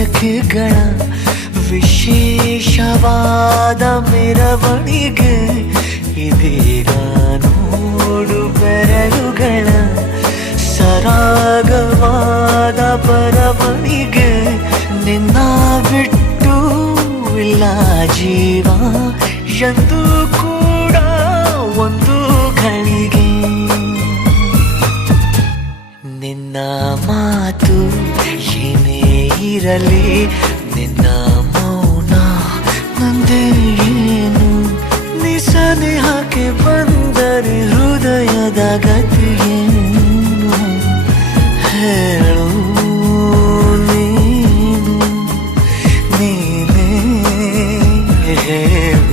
ಬಯಕೆಗಳ ವಿಶೇಷವಾದ ಮೆರವಣಿಗೆ ಇದೀಗ ನೋಡು ಬೆರಳುಗಳ ಸರಾಗವಾದ ಬರವಣಿಗೆ ನಿನ್ನ ಬಿಟ್ಟು ಇಲ್ಲ ಜೀವ ಎಂದು ಕೂಡ ಒಂದು ಘಳಿಗೆ ನಿನ್ನ ಮಾತು ಏನೇ ಇರಲಿ ನಿನ್ನ ಮೌನ ನಂದೇ ಏನು ನಿಸನೇಹಕ್ಕೆ ಬಂದರೆ ಹೃದಯದ ಗತಿಯೇನು ಹೇಳು ನೀನು ನೀನೇ ಹೇಳು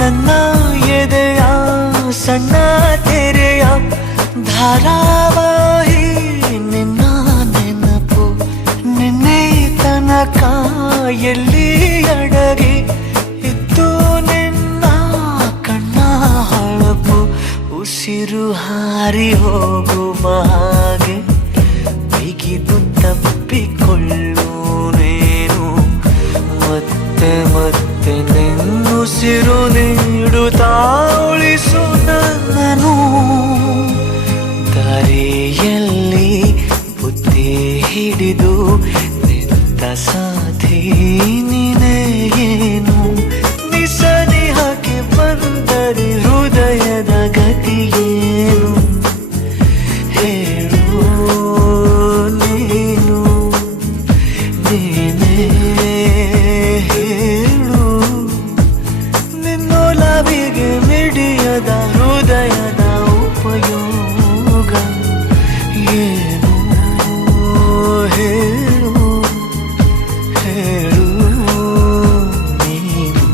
ನನ್ನ ಎದೆಯ ಸಣ್ಣ ತೆರೆಯ ಧಾರಾವಾಹಿ ನಿನ್ನ ನೆನಪು ನಿನ್ನೆ ತನಕ ಎಲ್ಲಿ ಅಡಗಿ ಇತ್ತು ನಿನ್ನ ಕಣ್ಣ ಹೊಳಪು ಉಸಿರು ಹಾರಿ ಹೋಗುವ ಹಾಗೆ ಬಿಗಿದು ತಪ್ಪಿಕೊಳ್ಳು ನೀನು ಮತ್ತೆ ಮತ್ತೆ ನಿನ್ನುಸಿರು ನೀಡುತ್ತಾ ಉಳಿಸು ನನ್ನನು ದಾರಿಯಲ್ಲಿ ಬುದ್ಧಿ ಹಿಡಿದು ನಿಂತ ಸಾಧಿ ನೀನೇ ಏನು ನಿಸನಿಹಕ್ಕೆ ಬಂದರೆ ಹೃದಯದ ಗತಿಯೇನು ಹೇಳು ನೀನು ನೀನೇ ಹೇಳು ನಿನ್ನೊಲವಿಗೆ ಮಿಡಿಯದ ಹೃದಯದ ಉಪಯೋಗ ಏನು ಹೇಳು ಹೇಳು ನೀನು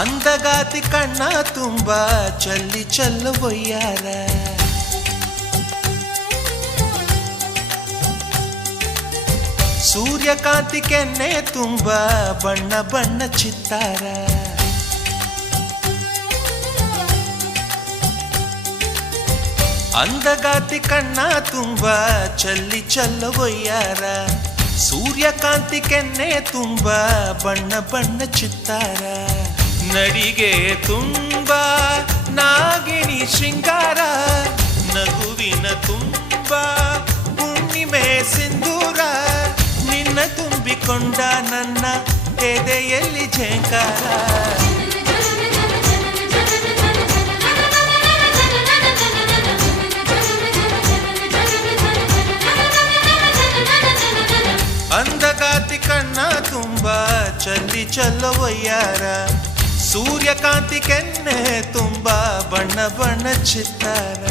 ಅಂದಗಾತಿ ಕಣ್ಣ ತುಂಬ ಚಲ್ಲಿ ಚೆಲ್ಲುವಯ್ಯಾರ ಸೂರ್ಯಕಾಂತಿ ಕೆನ್ನೆ ತುಂಬ ಬಣ್ಣ ಬಣ್ಣ ಚಿತ್ತಾರ ಅಂದಗಾತಿ ಕಣ್ಣ ತುಂಬ ಚಲ್ಲಿ ಚೆಲ್ಲುವಯ್ಯಾರ ಸೂರ್ಯಕಾಂತಿ ಕೆನ್ನೆ ತುಂಬ ಬಣ್ಣ ಬಣ್ಣ ಚಿತ್ತಾರ ನಡಿಗೆ ತುಂಬ ನಾಗಿಣಿ ಶೃಂಗಾರ ನಗುವಿನ ತುಂಬ ಹುಣ್ಣಿಮೆ ಸಿಂಧೂರ ನಿನ್ನ ತುಂಬಿಕೊಂಡ ನನ್ನ ಎದೆಯಲ್ಲಿ ಝೇಂಕಾರ ಅಂದಗಾತಿ ಕಣ್ಣ ತುಂಬ ಚಲ್ಲಿ ಚೆಲ್ಲುವಯ್ಯಾರ ಸೂರ್ಯಕಾಂತಿ ಕೆನ್ನೆ ತುಂಬ ಬಣ್ಣ ಬಣ್ಣ ಚಿತ್ತಾರ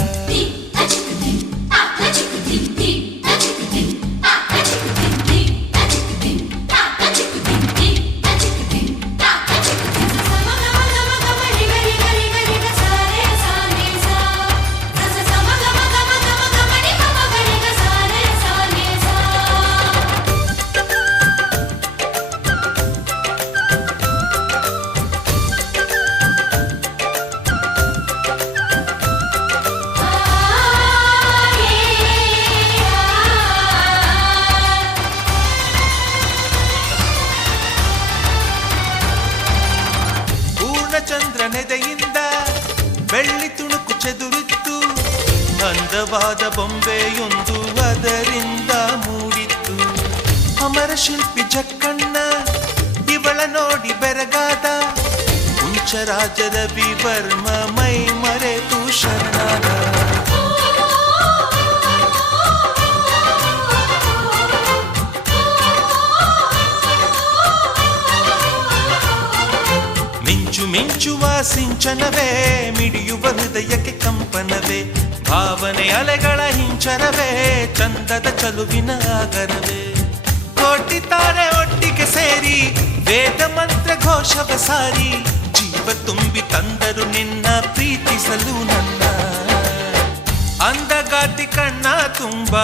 ನೆದೆಯಿಂದ ಬೆಳ್ಳಿ ತುಣುಕು ಚೆದುರಿತ್ತು. ಅಂದವಾದ ಬೊಂಬೆಯೊಂದು ಅದರಿಂದ ಮೂಡಿತ್ತು. ಅಮರ ಶಿಲ್ಪಿ ಜಕ್ಕಣ್ಣ ಇವಳ ನೋಡಿ ಬೆರಗಾದ. ಕುಂಚರಾಜ ರವಿ ವರ್ಮ ಮೈ ಮರೆತು ಶರಣಾದ. ಮಿಂಚುವ ಸಿಂಚನವೇ, ಮಿಡಿಯುವ ಹೃದಯಕ್ಕೆ ಕಂಪನವೇ, ಭಾವನೆ ಅಲೆಗಳ ಹಿಂಚರವೇ, ಚಂದದ ಚಲುವಿನ ಆಗರವೇ. ಕೋಟಿ ತಾರೆ ಒಟ್ಟಿಗೆ ಸೇರಿ ವೇದ ಮಂತ್ರ ಘೋಷವ ಸಾರಿ, ಜೀವ ತುಂಬಿ ತಂದರು ನಿನ್ನ ಪ್ರೀತಿಸಲು ನನ್ನ. ಅಂದಗಾತಿ ಕಣ್ಣ ತುಂಬ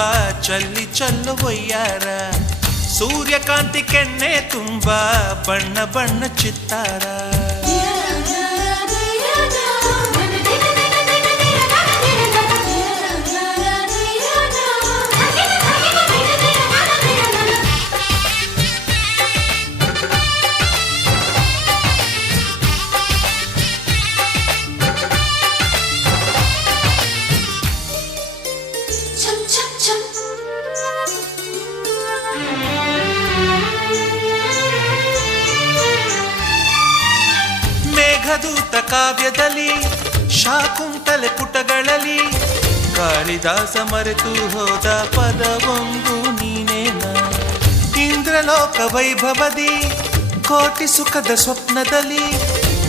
ಚಲ್ಲಿ ಚಲ್ಲು ಒಯ್ಯಾರ, ಸೂರ್ಯಕಾಂತಿ ಕೆನ್ನೆ ತುಂಬ ಬಣ್ಣ ಬಣ್ಣ ಚಿತ್ತಾರ. ಮೇಘದೂತ ಕಾವ್ಯದಲ್ಲಿ ಶಾಕುಂತಲೆ ಪುಟಗಳಲ್ಲಿ ಕಾಳಿದಾಸ ಮರೆತು ಹೋದ ಪದವೊಂದು ನೀನೇನ. ಇಂದ್ರಲೋಕ ವೈಭವದಿ ಕೋಟಿ ಸುಖದ ಸ್ವಪ್ನದಲ್ಲಿ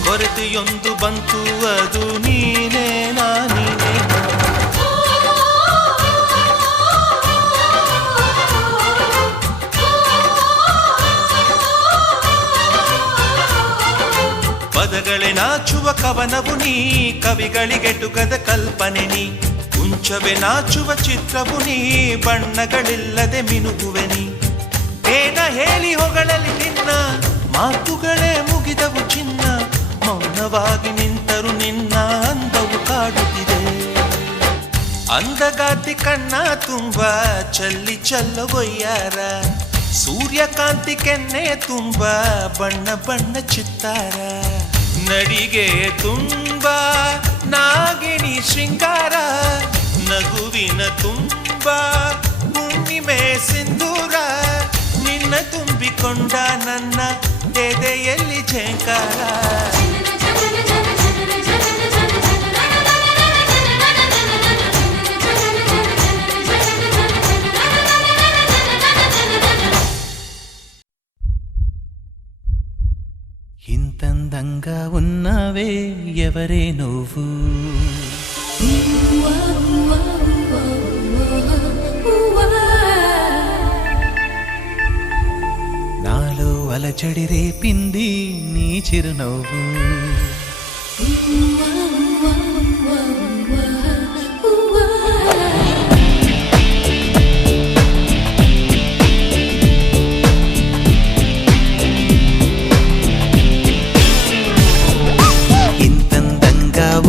ಕೊರತೆಯೊಂದು ಬಂತು, ಅದು ನೀನೇನಾ ನೀನೇನ. ಪದಗಳೇ ನಾಚುವ ಕವನವು ನೀ, ಕವಿಗಳಿಗೆಟುಕದ ಕಲ್ಪನೆ ನೀ. ಕುಂಚವೇ ನಾಚುವ ಚಿತ್ರವು ನೀ, ಬಣ್ಣಗಳಿಲ್ಲದೆ ಮಿನುಗುವೆ ನೀ. ಏನ ಹೇಳಿ ಹೊಗಳಲಿ ನಿನ್ನ, ಮಾತುಗಳೇ ಮುಗಿದವು ಚಿನ್ನ. ಮೌನವಾಗಿ ನಿಂತರು ನಿನ್ನ ಅಂದವು ಕಾಡುತ್ತಿದೆ. ಅಂದಗಾತಿ ಕಣ್ಣ ತುಂಬ ಚಲ್ಲಿ ಚಲ್ಲವೊಯ್ಯಾರ, ಸೂರ್ಯಕಾಂತಿ ಕೆನ್ನೆ ತುಂಬ ಬಣ್ಣ ಬಣ್ಣ ಚಿತ್ತಾರ. ನಡಿಗೆ ತುಂಬ ನಾಗಿಣಿ ಶೃಂಗಾರ, ನಗುವಿನ ತುಂಬ ಹುಣ್ಣಿಮೆ ಸಿಂಧೂರ. ನಿನ್ನ ತುಂಬಿಕೊಂಡ ನನ್ನ ಎದೆಯಲ್ಲಿ ಝೇಂಕಾರ. ఇంతందంగా ఉన్నావే ఎవరే నువ్వు, నాలో అలజడి రేపింది నీ చిరునవ్వు.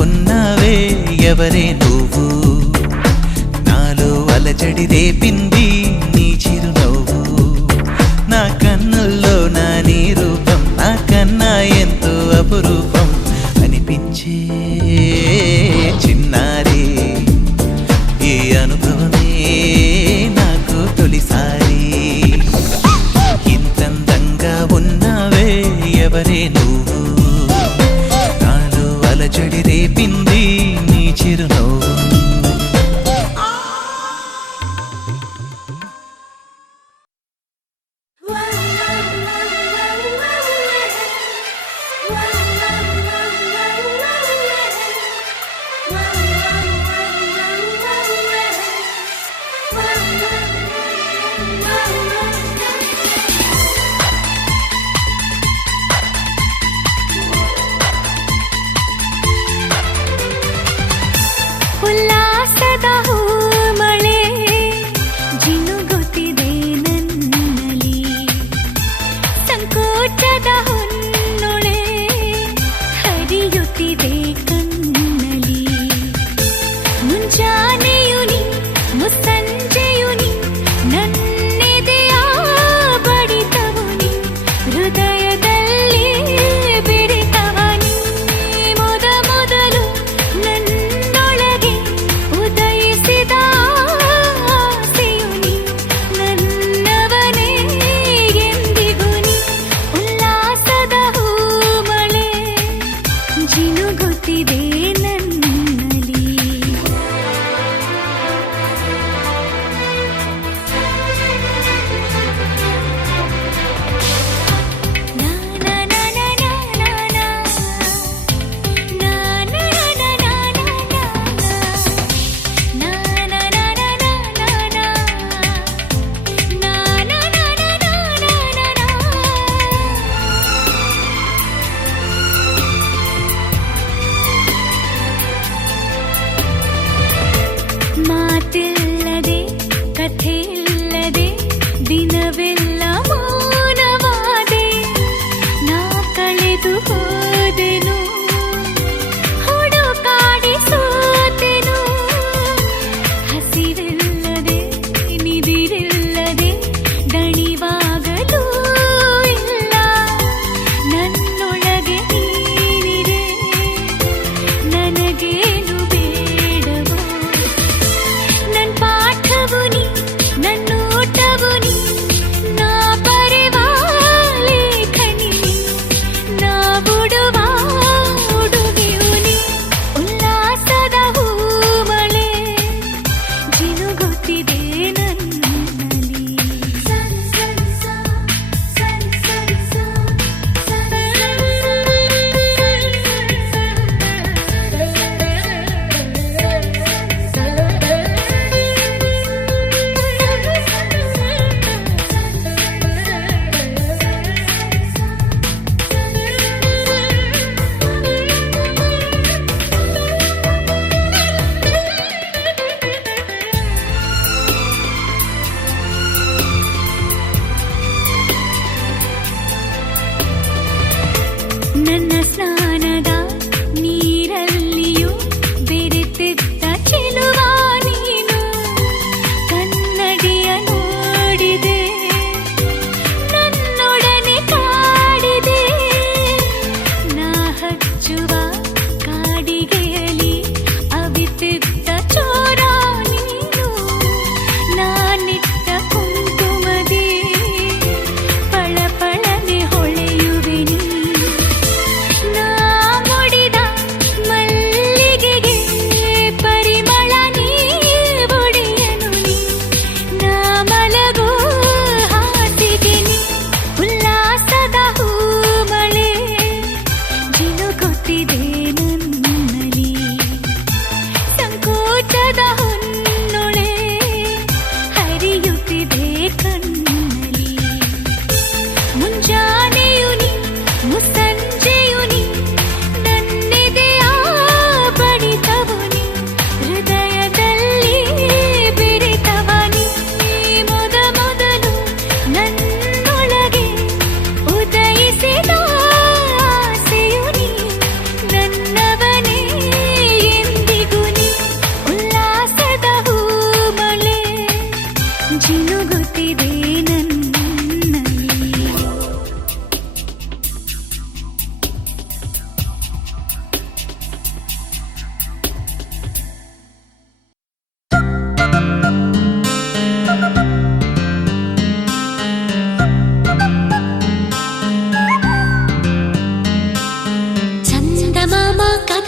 ఉన్నావే ఎవరే నువ్వు, నాలో అలజడి రేపింది నీ చిరునవ్వు. నా కన్నుల్లో నా నీ రూపం, నా కన్నా ఎంతో అపురూపం అనిపించే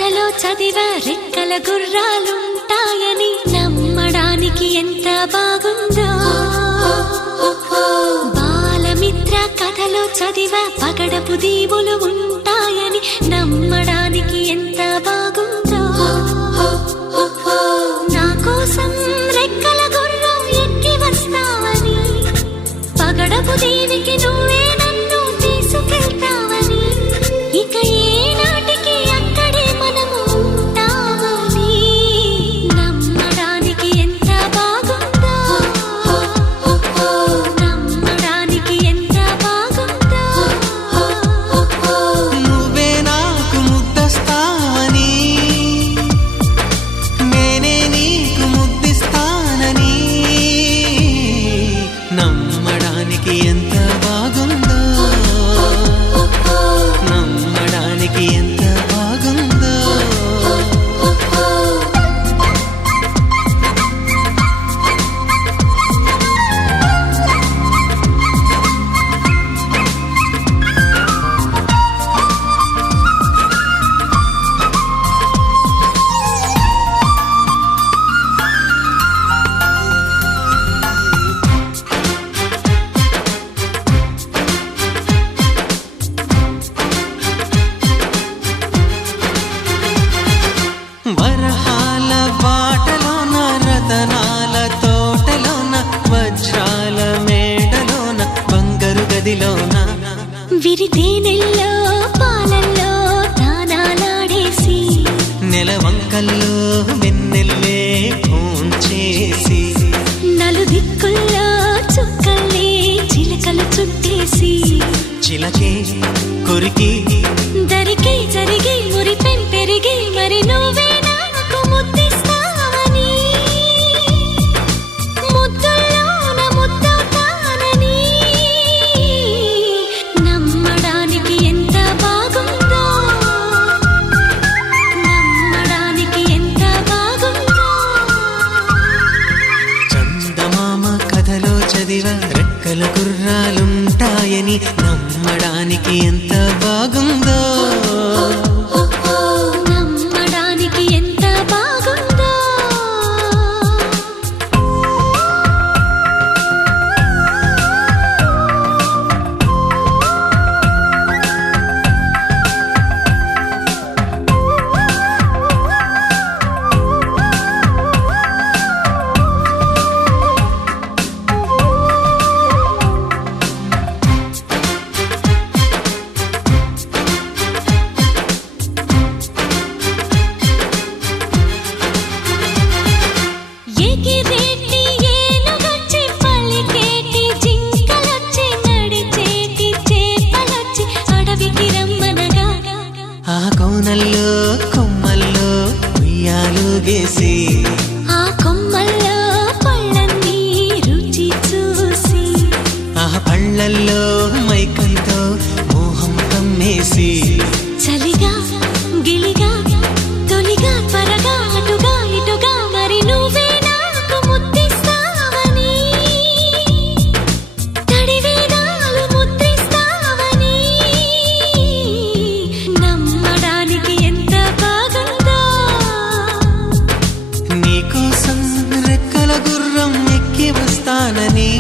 కథలో చదివ రెక్కల గుర్రాలుంటాయని నమ్మడానికి ఎంత బాగుందో. బాలమిత్ర కథలో చదివ పగడపు దీవులు ఉంటాయని నమ్మడానికి ఎంత బాగుందో. నా కోసం రెక్కల గుర్రం ఎక్కి వస్తావని, పగడపు దీవికి నువ్వే నన్ను తీసుకెళ్తావని, ఇక ఏనాటికి అక్కడే మనము ఉంటామని నమ్మడానికి ఎంత బాగుందో. నమ్మడానికి ఎంత బాగుందో. నువ్వే నాకు ముద్దస్తావని, నేనే నీకు ముద్దిస్తానని నమ్మడానికి ఎంత బాగుందో. నమ్మడానికి ఎంత బాగుందో. వరహాల బాటలోన, రతనాల తోటలోన, వజ్రాల మేడలోన, బంగారు గదిలోన, విరితేనెల్లో పాలల్లో తానాలాడేసి, నెలవంకల్లో వెన్నెల్లే భోంచేసి, నలుదిక్కుల్లో చుక్కల్ని చిలకలు చుట్టేసి, చిలకే కొరికి దరికి జరిగి మురిపెం పెరిగి మరి నువ్వే నాకు ముద్దిస్తావని, ముద్దుల్లోన ముద్దవుతానని నమ్మడానికి ఎంత బాగుందో. నమ్మడానికి ఎంత బాగుందో. చందమామ కథలో చదివ రెక్కల గుర్రాలుంటాయని నమ్మడానికి ఎంత బాగుందో. నమ్మడానికి ఎంత బాగుందో. ఎగిరేటి ఏనుగొచ్చి, పలికేటి జింకలొచ్చి, నడిచేటి చేపలొచ్చి అడవికి రమ్మనగా, ఆ కోనల్లో కొమ్మల్లో ఉయ్యాలుగేసి, ఆ కొమ్మల్లో పళ్ళన్నీ రుచి చూసి, ఆ పళ్ళల్లో మైకంతో మోహం కమ్మేసి, చలిగా గిలిగా తొలిగా త్వరగా అటుగా ఇటుగా మరి నువ్వే నాకు ముద్దిస్తావని, తడివేదాలు ముద్రిస్తావని నమ్మడానికి ఎంత బాగుందో. నీకోసం రెక్కల గుర్రం ఎక్కి వస్తానని,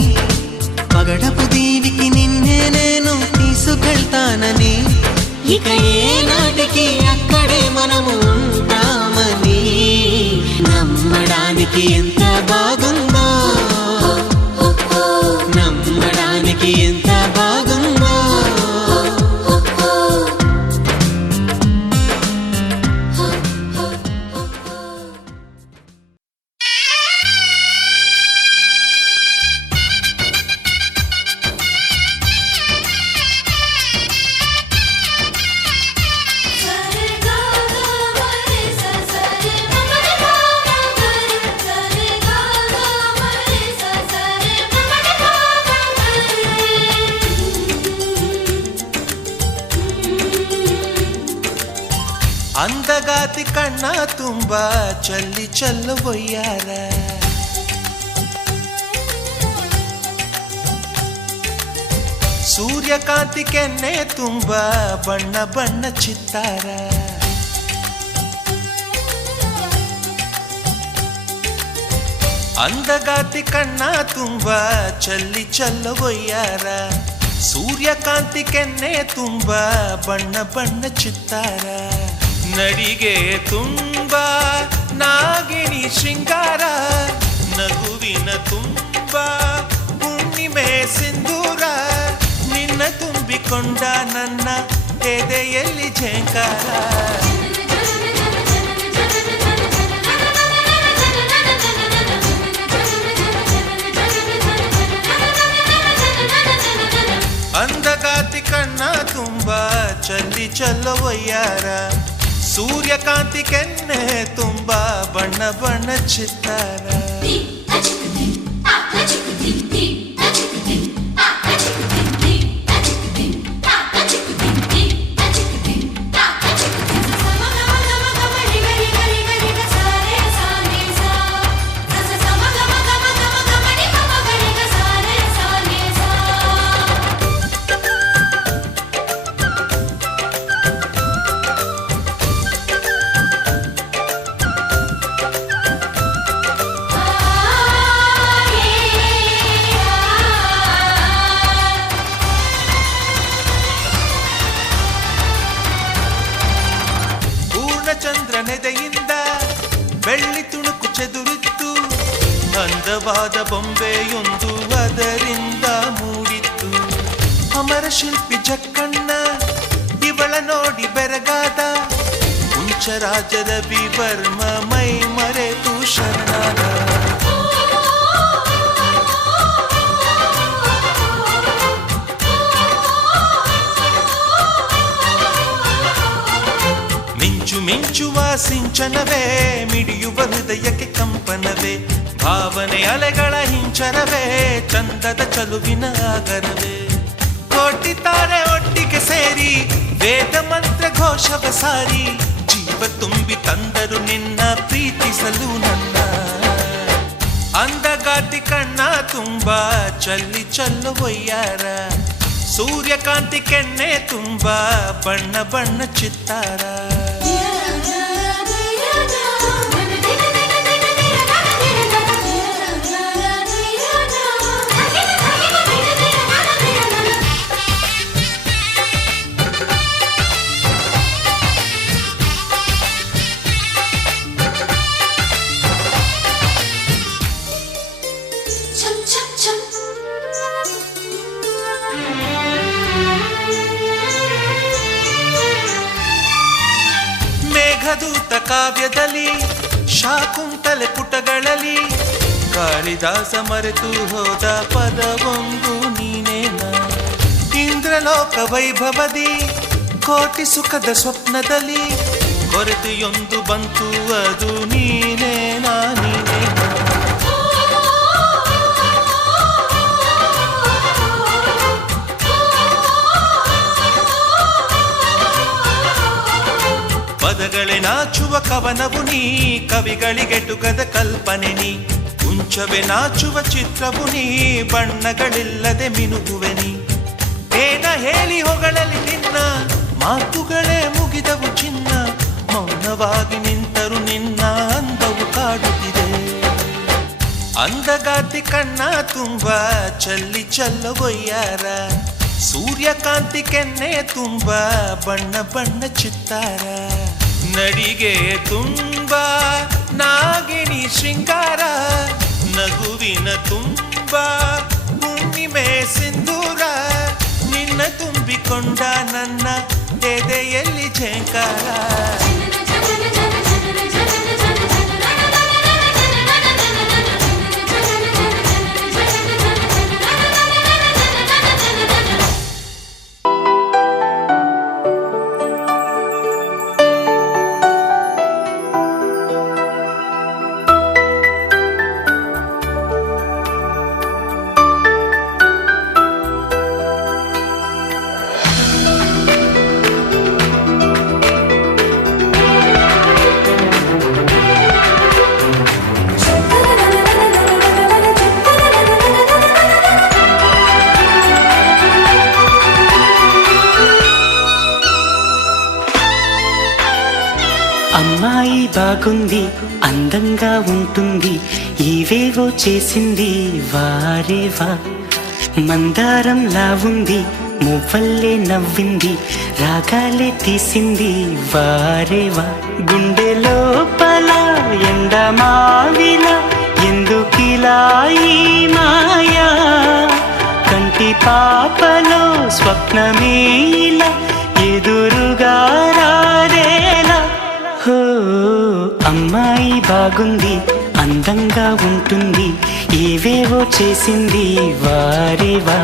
పగడపు దీవికి నిన్నే నేను తీసుకెళ్తానని, ఇక ఏనాటికి అక్కడే మనము ఉంటామని నమ్మడానికి ఎంత బాగుందో. నమ్మడానికి ఎంత బాగుందో. ಅಂದಗಾತಿ ಕಣ್ಣ ತುಂಬ ಚಲ್ಲಿ ಚೆಲ್ಲುವಯ್ಯಾರ ಸೂರ್ಯಕಾಂತಿ ಕೆನ್ನೆ ತುಂಬ ಬಣ್ಣ ಬಣ್ಣ ಚಿತ್ತಾರ ಅಂದಗಾತಿ ಕಣ್ಣ ತುಂಬ ಚಲ್ಲಿ ಚಲ್ಲವೊಯ್ಯಾರ ಸೂರ್ಯಕಾಂತಿ ಕೆನ್ನೆ ತುಂಬ ಬಣ್ಣ ಬಣ್ಣ ಚಿತ್ತಾರ ನಡಿಗೆ ತುಂಬ ನಾಗಿಣಿ ಶೃಂಗಾರ ನಗುವಿನ ತುಂಬ ಹುಣ್ಣಿಮೆ ಸಿಂಧೂರ ನಿನ್ನ ತುಂಬಿಕೊಂಡ ನನ್ನ ಎದೆಯಲ್ಲಿ ಝೇಂಕಾರ ಅಂದಗಾತಿ ಕಣ್ಣ ತುಂಬ ಚಲ್ಲಿ ಚಲ್ಲವೊಯ್ಯಾರ ಸೂರ್ಯಕಾಂತಿ ಕೆನ್ನೆ ತುಂಬ ಬಣ್ಣ ಬಣ್ಣ ಚಿತ್ತಾರ ಚಂದ್ರನೆದೆಯಿಂದ ಬೆಳ್ಳಿ ತುಣುಕು ಚೆದುರಿತ್ತು ಅಂದವಾದ ಬೊಂಬೆಯೊಂದು ಅದರಿಂದ ಮೂಡಿತ್ತು ಅಮರ ಶಿಲ್ಪಿ ಜಕ್ಕಣ್ಣ ಇವಳ ನೋಡಿ ಬೆರಗಾದ ಹುಂಚರಾಜದ ಬಿವರ್ಮ ಮೈ ಮರೆತು ಶರಣಾದ ಮಿಂಚುವ ಸಿಂಚನವೇ ಮಿಡಿಯುವ ಹೃದಯಕ್ಕೆ ಕಂಪನವೇ ಭಾವನೆ ಅಲೆಗಳ ಹಿಂಚರವೇ ಚಂದದ ಚಲುವಿನ ಆಗರವೇ ಕೋಟಿ ತಾರೆ ಒಟ್ಟಿಗೆ ಸೇರಿ ವೇದ ಮಂತ್ರ ಘೋಷವ ಸಾರಿ ಜೀವ ತುಂಬಿ ತಂದರು ನಿನ್ನ ಪ್ರೀತಿಸಲು ನನ್ನ ಅಂದಗಾತಿ ಕಣ್ಣ ತುಂಬ ಚಲ್ಲಿ ಚಲ್ಲವೊಯ್ಯಾರ ಸೂರ್ಯಕಾಂತಿ ಕೆನ್ನೆ ತುಂಬ ಬಣ್ಣ ಬಣ್ಣ ಚಿತ್ತಾರ ಮೇಘದೂತ ಕಾವ್ಯದಲ್ಲಿ ಶಾಕುಂತಲೆ ಪುಟಗಳಲ್ಲಿ ಕಾಳಿದಾಸ ಮರೆತು ಹೋದ ಪದವೊಂದು ನೀನೇನ ಇಂದ್ರಲೋಕ ವೈಭವದಿ ಕೋಟಿ ಸುಖದ ಸ್ವಪ್ನದಲ್ಲಿ ಕೊರತೆಯೊಂದು ಬಂತು ಅದು ನೀನೇನಾ ನೀನೇನ ಪದಗಳೇ ನಾಚುವ ಕವನವು ನೀ ಕವಿಗಳಿಗೆಟುಕದ ಕಲ್ಪನೆ ನೀ ಕುಂಚವೇ ನಾಚುವ ಚಿತ್ರವು ನೀ ಬಣ್ಣಗಳಿಲ್ಲದೆ ಮಿನುಗುವೆ ನೀ ಏನ ಹೇಳಿ ಹೊಗಳಲಿ ನಿನ್ನ ಮಾತುಗಳೇ ಮುಗಿದವು ಚಿನ್ನ ಮೌನವಾಗಿ ನಿಂತರು ನಿನ್ನ ಅಂದವು ಕಾಡುತ್ತಿದೆ ಅಂದಗಾತಿ ಕಣ್ಣ ತುಂಬ ಚಲ್ಲಿ ಚಲ್ಲವೊಯ್ಯಾರ ಸೂರ್ಯಕಾಂತಿ ಕೆನ್ನೆ ತುಂಬ ಬಣ್ಣ ಬಣ್ಣ ಚಿತ್ತಾರ ನಡಿಗೆ ತುಂಬ ನಾಗಿಣಿ ಶೃಂಗಾರ ನಗುವಿನ ತುಂಬ ಹುಣ್ಣಿಮೆ ಸಿಂಧೂರ ನಿನ್ನ ತುಂಬಿಕೊಂಡ ನನ್ನ ಎದೆಯಲ್ಲಿ ಝೇಂಕಾರ బాగుంది అందంగా ఉంటుంది ఏవేవో చేసింది వారేవా మందారంలా ఉంది మువ్వల్లే నవ్వింది రాగాలే తీసింది వారేవా గుండె లోపల ఎండమావిలా ఎందుకిలా ఈ మాయా కంటి పాపలో స్వప్నమేలా ఎదురుగా రారేలా హో అమ్మాయి బాగుంది అందంగా ఉంటుంది ఏవేవో చేసింది వారేవా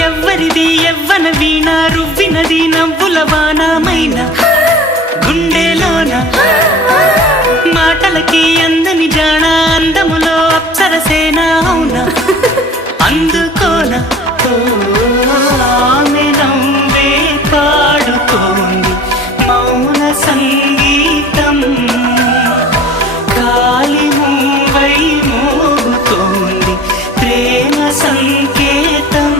ఎవ్వరిది ఎవ్వన వీణ రువ్వినది నవ్వుల వానమైన గుండెలోన మాటలకి అందని జాణ అందములో అప్సరసేన అవునా అందుకోన ఆమె నవ్వే పాడుతోంది మౌన సంగీతం గాలి మూవై మోగుతోంది ప్రేమ సంకేతం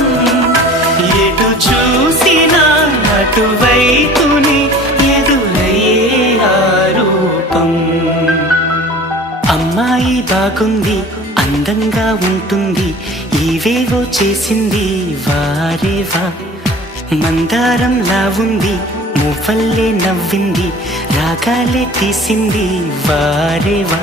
ఎటు చూసినా అటువైపుని ఎదురయ్యే ఆరూపం అమ్మాయి బాగుంది అందంగా ఉంటుంది ఏవేవో చేసింది వారేవా మందారంలా ఉంది మువ్వల్లే నవ్వింది రాగాలే తీసింది వారేవా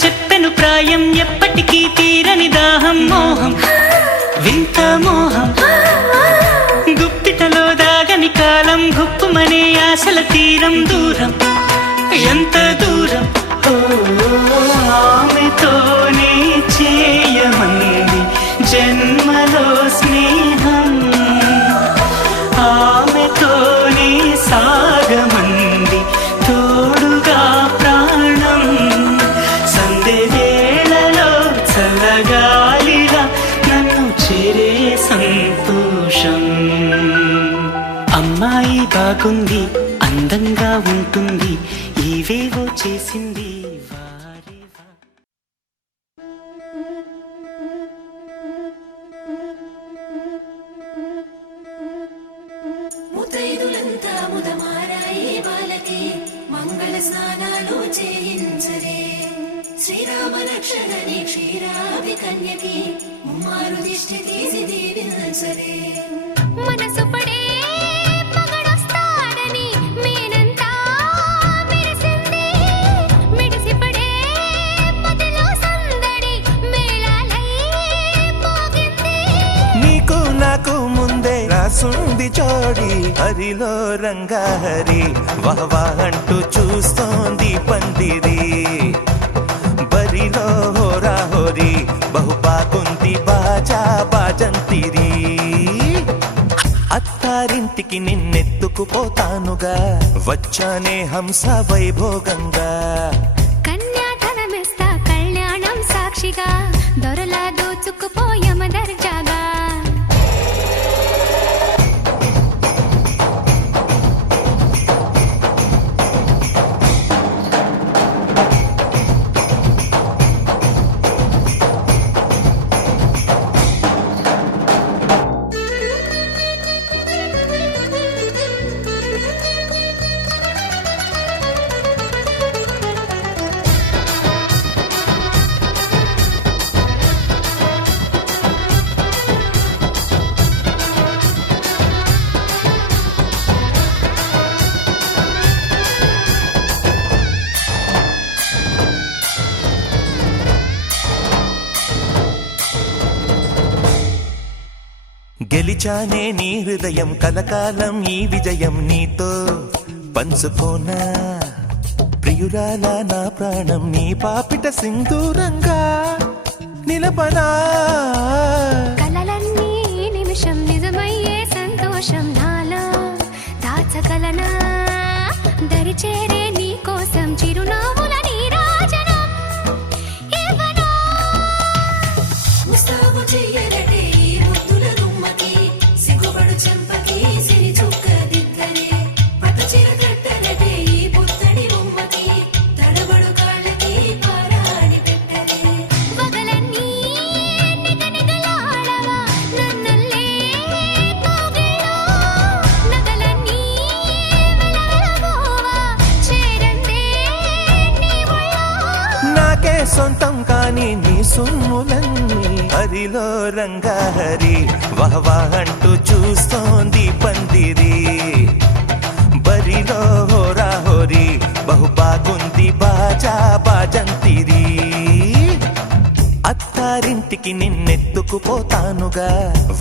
చెప్పెను ప్రాయం ఎప్పటికీ తీరని దాహం మోహం వింత మోహం గుప్పిటలో దాగని కాలం గుప్పుమనే ఆశల తీరం దూరం ఎంత దూరం ఆమెతోనే చేయమంది జన్మలో స్నేహం ఆమెతోనే సాగమంది తోడుగా ప్రాణం సందేవేళలో చల్లగాలిగా నన్ను చేరే సంతోషం అమ్మాయి బాగుంది అందంగా ఉంటుంది ఏవేవో చేసింది వారేవా ముతైదులంతా ముదమారాయి బాలకి మంగళ స్నానాలు చేయించరే శ్రీరామ రక్షణని క్షీరాభి కన్యకి ముమ్మారు దిష్టి తీసి దీవించరే మనసు పడే మగడొస్తాడని మేనంతా మెరిసింది మిడిసి పడే మదిలో సందడి మేళాలై మోగింది నీకు నాకు ముందే రాసుంది జోడి హరిలో రంగా హరి వహవా అంటూ చూస్తోంది పందిరి బరిలో హోరా హోరి బహు బాగుంది బాజా బాజంతిరి అత్తారింటికి నిన్నెత్తుకుపోతానుగా వచ్చానే హంస వైభోగంగా కన్యాధనమిస్తా కళ్యాణం సాక్షిగా దొరలా దోచుకుపోయమ దర్జాగా గెలిచానే నీ హృదయం కలకాలం ఈ విజయం నీతో పంచుకోనా ప్రియురాల నా ప్రాణం నీ పాపిట సింధూరంగా నిలపనా కలలన్నీ నిమిషం నిజమయ్యే సంతోషం నాలో దాచగలనా దరిచేరే నీ కోసం చిరునవ్వుల నీరాజనం ఇవ్వనా ముస్తాబు చెయ్యనటే ఈ ముద్దుల గుమ్మకి సిగ్గుపడు చెంపకి సిరి చుక్క దిద్దలే పట్టు చీర కట్టనటే ఈ పుత్తడి బొమ్మకి తడబడు కాళ్ళకి పారాడి పెట్టలే పగలన్నీ నిగనిగలాడవా నన్నల్లే కోగిలో నగలన్నీ వెలవెలబోవా చేరందే నీ ఒళ్ళో నాకే సొంతం కాని నీ సొమ్ములన్నీ హరిలో రంగా హరి వహవా అంటూ చూస్తోంది పందిరి బరిలో హోరా హోరి బహు బాగుంది బాజా బాజంతిరి అత్తారింటికి నిన్నెత్తుకుపోతానుగా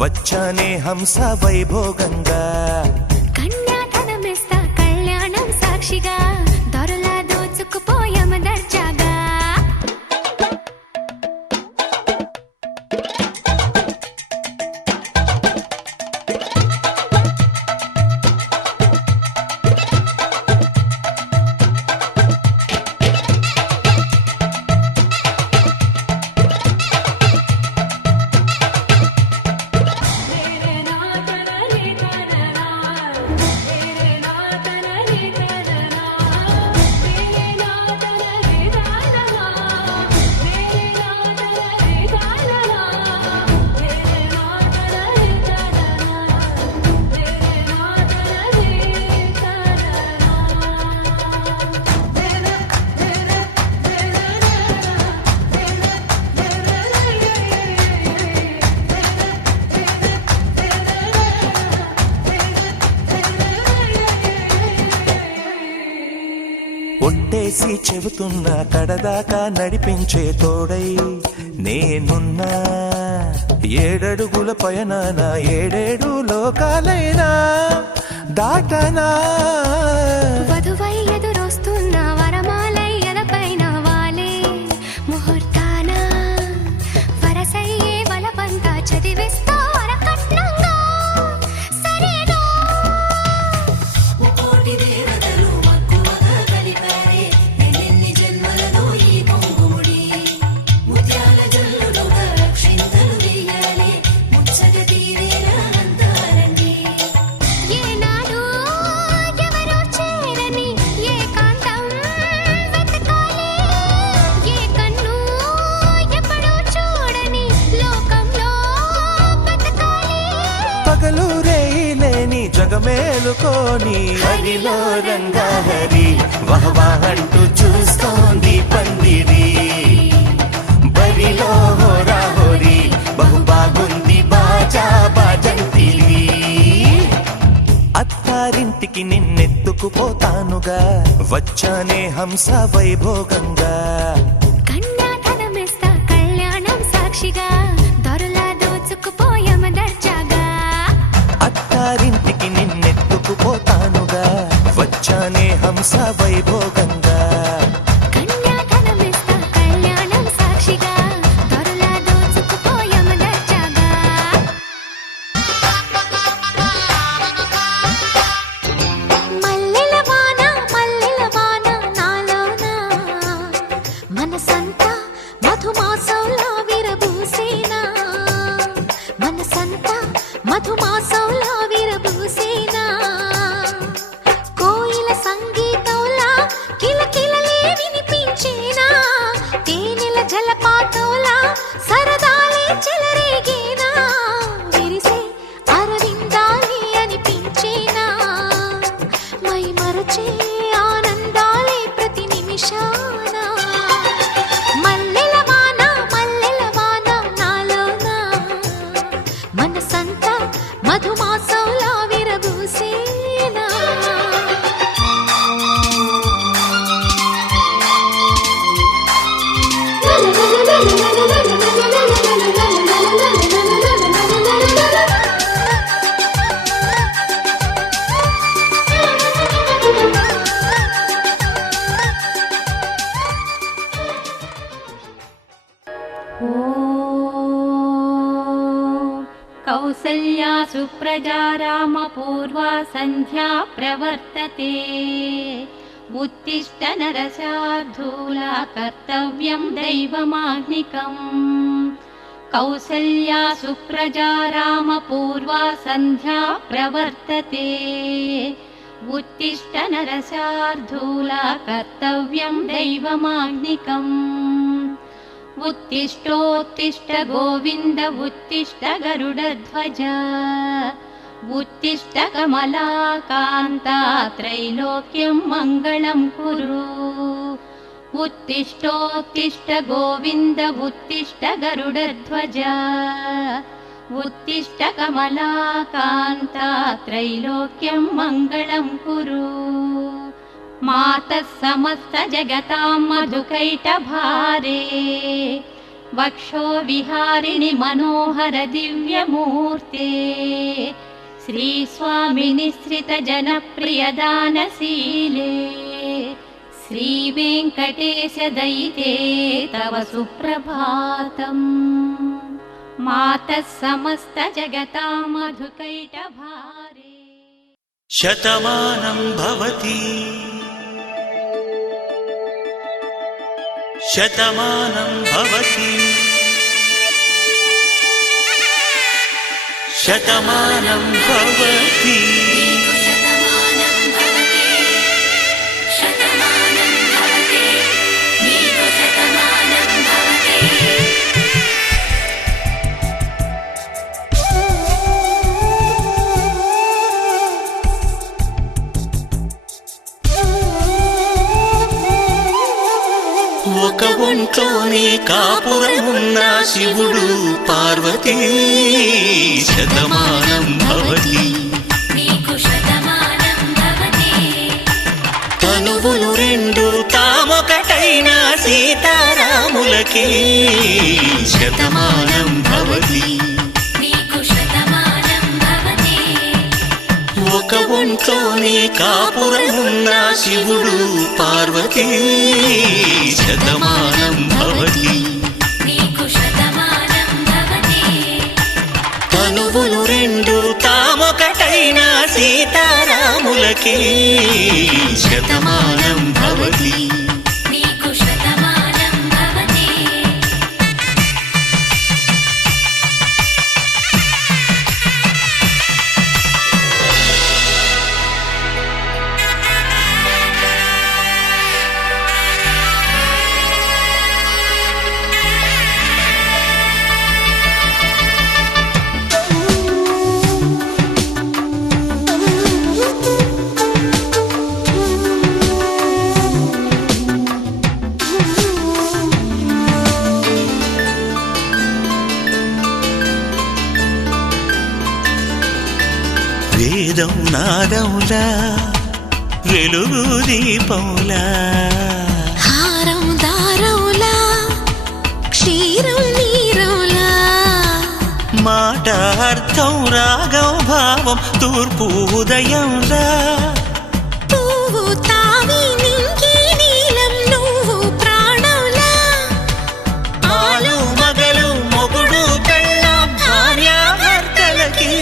వచ్చానే హంస వైభోగంగా కన్యాధనమిస్తా కళ్యాణం సాక్షిగా దొరలా దోచుకుపోయామ దర్జాగా ఒట్టేసి చెబుతున్నా కడదాకా నడిపించే తోడై నేనున్నా ఏడడుగుల పయనాన ఏడేడు లోకాలైనా దాటనా వధువై ఎదురొస్తున్న వరమాలై ఎదపైన వాలే ముహూర్తాన వరసయ్యే వలపంతా చదివిస్తా వరకట్నంగా సరేనా ముకోటి దేవతలు మక్కువగా కలిపారే ఎన్నెన్ని జన్మలలో ఈ పొంగుముడి ముత్యాల జల్లులుగా రక్షింతలు వేయాలి ముచ్చట తీరేలా అంతారండి ఏనాడు ఎవరో చేరని ఏకాంతం వెతకాలి ఏ కన్ను ఎప్పుడూ చూడని లోకంలో బతకాలి పగలు రేయిలేని జగమేలుకోని హరిలో రంగా హరి వహవా అంటూ చూస్తోంది పందిరి బరిలో హోరా హోరి బహు బాగుంది బాజా బాజంతిరి అత్తారింటికి నిన్నెత్తుకుపోతానుగా వచ్చానే హంస వైభోగంగా కన్యాధనమిస్తా కళ్యాణం సాక్షిగా దొరలా దోచుకుపోయామ దర్జాగా అత్తారింటికి నిన్నెత్తుకుపోతానుగా వచ్చానే హంస వైభోగంగా కన్యాధనమిస్తా కళ్యాణం సాక్షిగా దొరలా దోచుకుపోయామ దర్జాగా మల్లెల వాన నాలోన మనసంతా మధుమాసంలా విరబూసేనా మనసంతా మధుమాసంలా విరబూసేనా కోయిల సంగీతంలా కిలకిలలే వినిపించేనా తేనెల జలపాతంలా సరదాలే చెలరేగేనా విరిసే అరవిందాలే అనిపించేనా మై మరచే ఆనందాలే ప్రతి నిమిషాన మల్లెల వాన నాలోన మనసంతా कौसल्या सुप्रजा रामपूर्वा सन्ध्या प्रवर्तते उत्तिष्ठ नरशार्दूला कर्तव्यं दैवमाह्निकम् कौसल्या सुप्रजा रामपूर्वा सन्ध्या प्रवर्तते उत्तिष्ठ नरशार्दूला कर्तव्यं दैवमाह्निकम् उत्तिष्ठोत्तिष्ठ गोविन्द उत्तिष्ठ गरुडध्वज उत्तिष्ठ कमलाकान्ता त्रैलोक्यं मङ्गलं कुरु उत्तिष्ठोत्तिष्ठ गोविन्द उत्तिष्ठ गरुडध्वज उत्तिष्ठ कमलाकान्ता त्रैलोक्यं मङ्गलं कुरु मातः समस्त जगतां मधुकैटभारे वक्षो विहारिणि मनोहर दिव्यमूर्ते श्रीस्वामिनिसृत जनप्रिय दानशीले श्रीवेङ्कटेश दयिते तव सुप्रभातम् मातः समस्त जगतां मधुकैटभारे शतमानं भवति शतमानं भवति शतमानं भवति ఒక ఒంట్లోనే కాపురమున్న శివుడు పార్వతీ శతమానం భవతి తనువులు రెండు తామొకటైన సీతారాములకి శతమానం భవతి ఒక ఒంట్లోనే కాపురమున్న శివుడు పార్వతీ శతమానం భవతి తనువులు రెండు తామొకటైన సీతారాములకి శతమానం భవతి వేదం నాదములా వెలుగు దీపములా హారం దారములా క్షీరం నీరములా మాట అర్థం రాగం భావం తూర్పు ఉదయంలా పువ్వు తావి నింగి నీలం నువ్వు ప్రాణంలా ఆలు మగలు మొగుడు పెళ్ళాం భార్యాభర్తలకి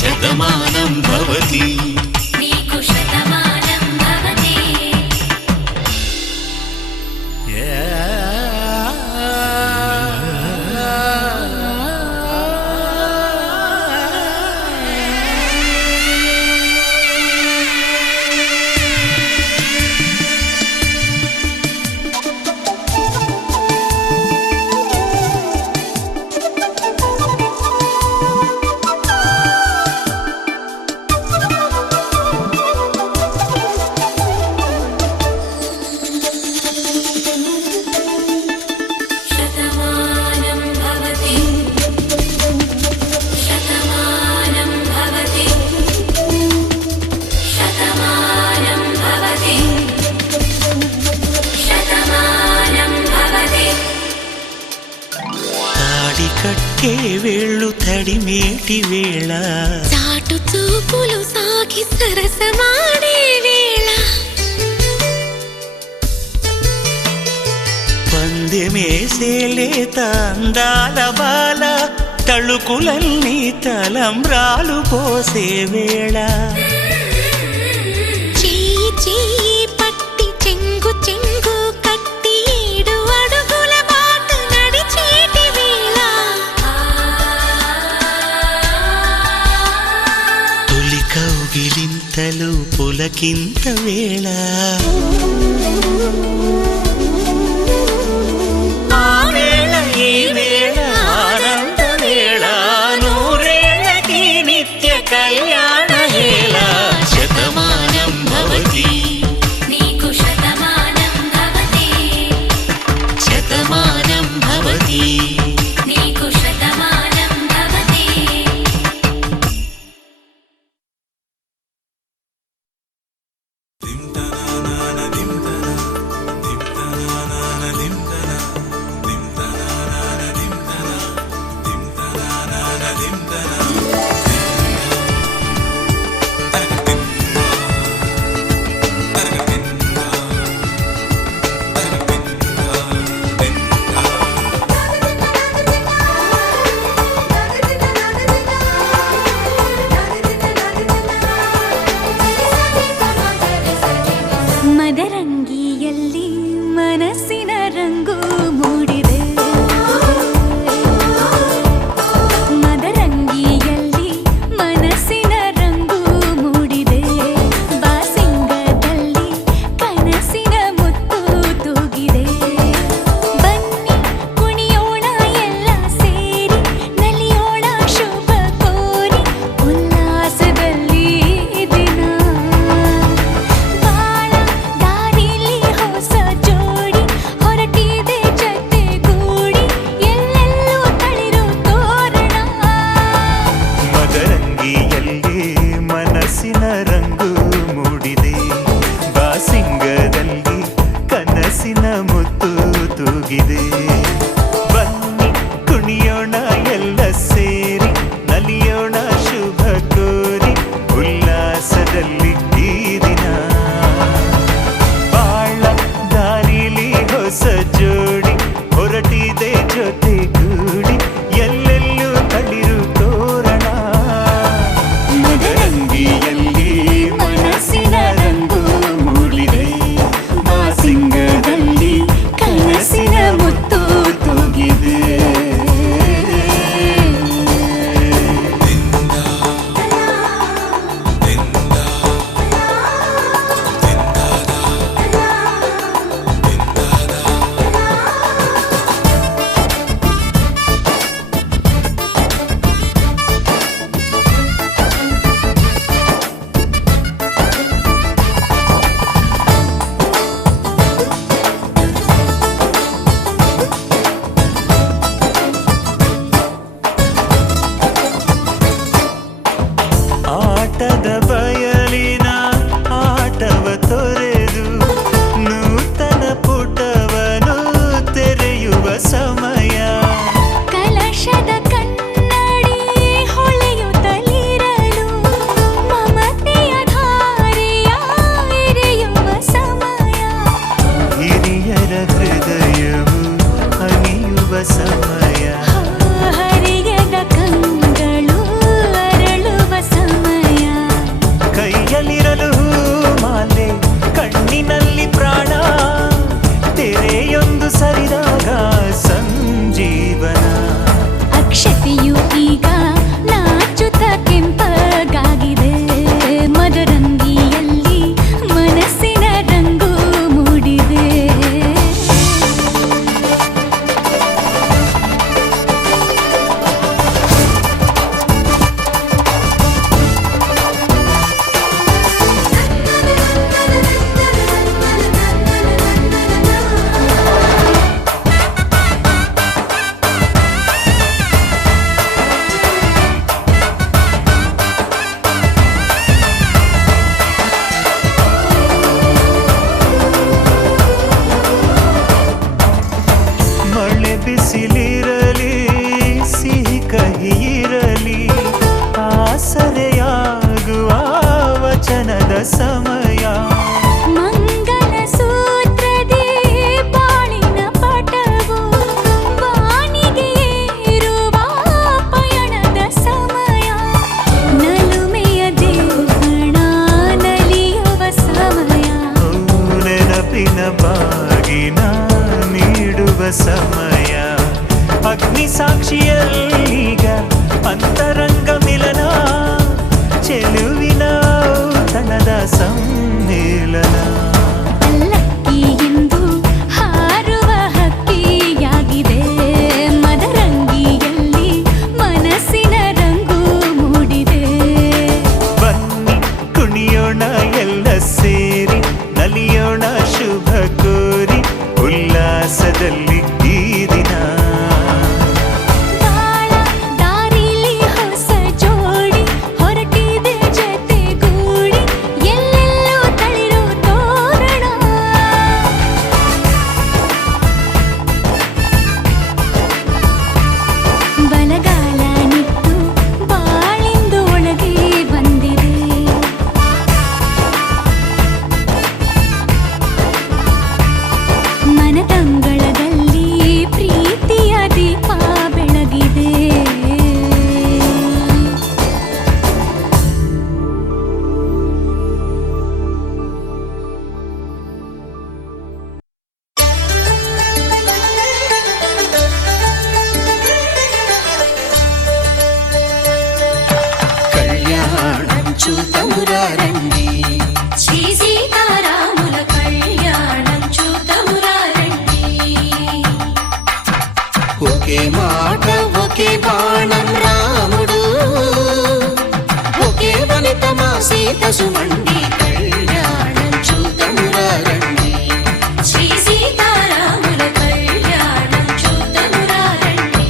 శతమానం భవతి కట్టే వేళ్ళు తడిమేటి వేళ చాటు చూపులు సాగి సరసమాడే వేళ పందెమేసే లేత అందాల బాల తళుకులన్నీ తలంబ్రాలు పోసే వేళ చెయ్యి చెయ్యి పట్టి చెంగు చెంగు కట్టి 7 అడుగుల బాట నడిచేటి వేళ తొలి కౌగిలింతలు పులకింత వేళ ఆ వేళ ఈ వేళ ఆనంద వేళ నూరేళ్ళకి నిత్య కళ్యాణ వేళ శతమానం భవతి నీకు శతమానం భవతి శతమానం భవతి నీకు శతమానం భవతి దింతన ಚೆಲುವಿನ ಬಾಗಿನ ನೀಡುವ ಸಮಯ ಅಗ್ನಿ ಸಾಕ್ಷಿಯಲ್ಲೀಗ ಅಂತರಂಗ ಮಿಲನ ಚೆಲುವಿನ ತನದ ಸಮ್ಮಿಲನ ಲಕ್ಕಿ ಎಂದು ಹಾರುವ ಹಕ್ಕಿಯಾಗಿದೆ ಮದರಂಗಿಯಲ್ಲಿ ಮನಸ್ಸಿನ ರಂಗು ಮೂಡಿದೆ ಬನ್ನಿ ಕುಣಿಯೋಣ ಎಲ್ಲ ಸೇರಿ ನಲಿಯೋಣ ಶುಭ ಕೋರಿ ಉಲ್ಲಾಸದಲ್ಲಿ ಈ ದಿನ ಬಾಳ ದಾರಿಲಿ ಹೊಸ ಜೋಡಿ ಹೊರಟಿದೆ ಜೊತೆಗೂಡಿ ಎಲ್ಲೆಲ್ಲೋ ತಳಿರೋ ತೋರಣ ಬಲಗಾಲ ನಿಟ್ಟು ಬಾಳಿಂದು ಒಳಗೆ ಬಂದಿದೆ ಮನದಂಗಳದಲ್ಲಿ ಪ್ರೀತಿಯ ದೀಪ ಬೆಳಗಿದೆ కళ్యాణం చూతమురారండి శ్రీ సీతారాముల కళ్యాణం చూతమురారండి ఒకే మాట ఒకే బాణం రాముడు ఒకే వనిత మా సీత సుమండి కళ్యాణం చూతమురారండి శ్రీ సీతారాముల కళ్యాణం చూతమురారండి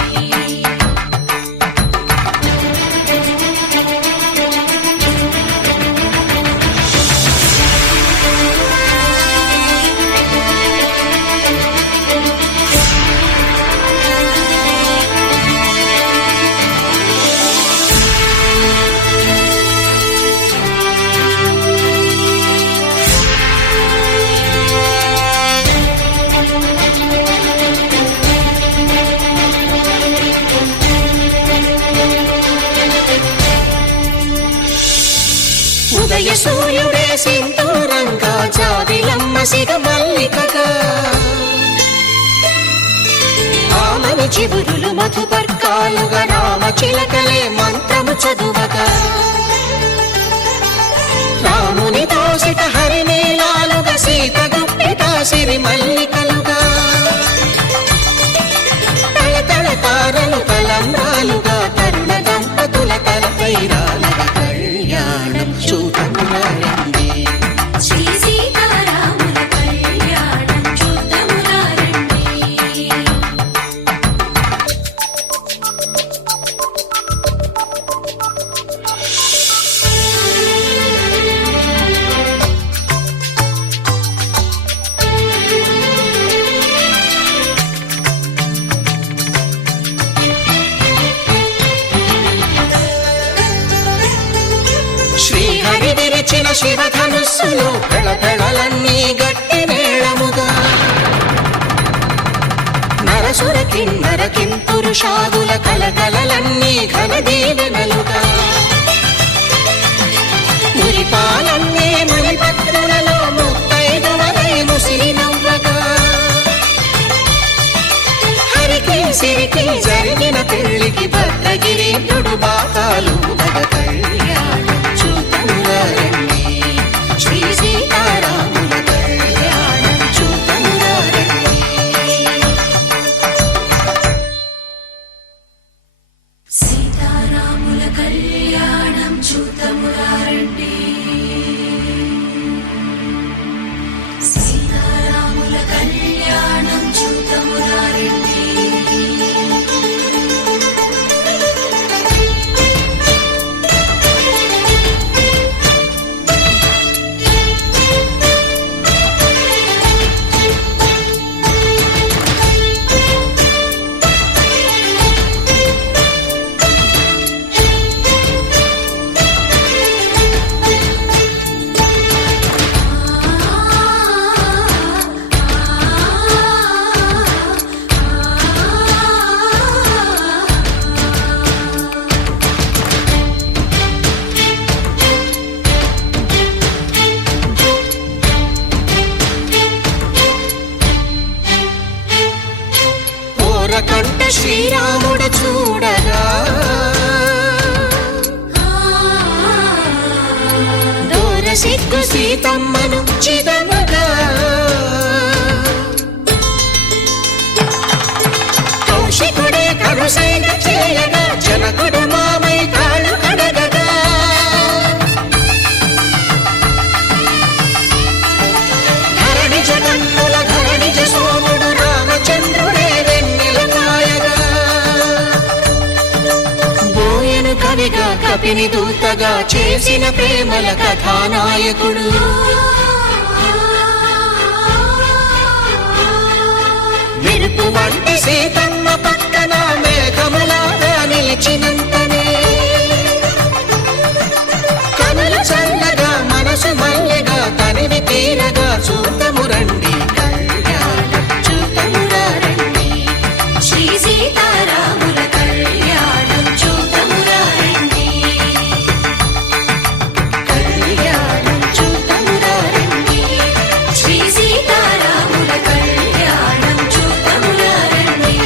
ఉదయ సూర్యుడే సింధూరంగా జాబిలమ్మ సిగ మల్లికగా ఆమని చివురులు మధుపర్కాలుగా రామ చిలకలే మంత్రము చదువగా రాముని దోసిట హరినీలాలుగా సీత గుప్పిట సిరి మల్లికలుగా తళతళ తారలు తలంబ్రాలుగా తరుణ దంపతుల తలపై రాలగా కళ్యాణం చూతమురారండి శ్రీ సీతారాముల కళ్యాణం చూతమురారండి శ్రీహరి విరిచిన శివధనుస్సులు పెళపెళలన్నీ గట్టి మేళముగా నరసుర కిన్నర కింపురుషాదుల కలకలలన్నీ ఘన దీవెనలుగా మురిపాలన్నీ మణిపత్రులలో ముత్తైదువలై ముసిరి నవ్వగా హరికి సిరికి జరిగిన పెళ్లికి భద్రగిరీంద్రుడు బాకాలు కళ్యాణం చూతమురారండి శ్రీ సీతారాముల కళ్యాణం చూతమురారండి సీతారాముల కళ్యాణం చూతమురారండి సీతారాముల కళ్యాణం చూతమురారండి కంట శ్రీరాముడు చూడగా దూర సిగ్గు సీతమ్మను చిదమగా కౌశికుడే కరుసైన చేయగా జనకుడు మామై కాళ్ళు కడగగా ధరణి జగన్నుల ధరణిజ సోముడు రామచంద్రుడే వెన్నెల కాయగా బోయను కవిగా కపిని దూతగా చేసిన ప్రేమల కథానాయకుడు మెరుపు వంటి సీతమ్మ పక్కన మేఘములాగా నిలిచినంతనే కనులు చల్లగా మనసు మల్లెగా తనివి తీరగా చూతము రండి కళ్యాణం చూతమురా రండి శ్రీ సీతారాముల కళ్యాణం చూతమురా రండి కళ్యాణం చూతమురా రండి శ్రీ సీతారాముల కళ్యాణం చూతమురా రండి.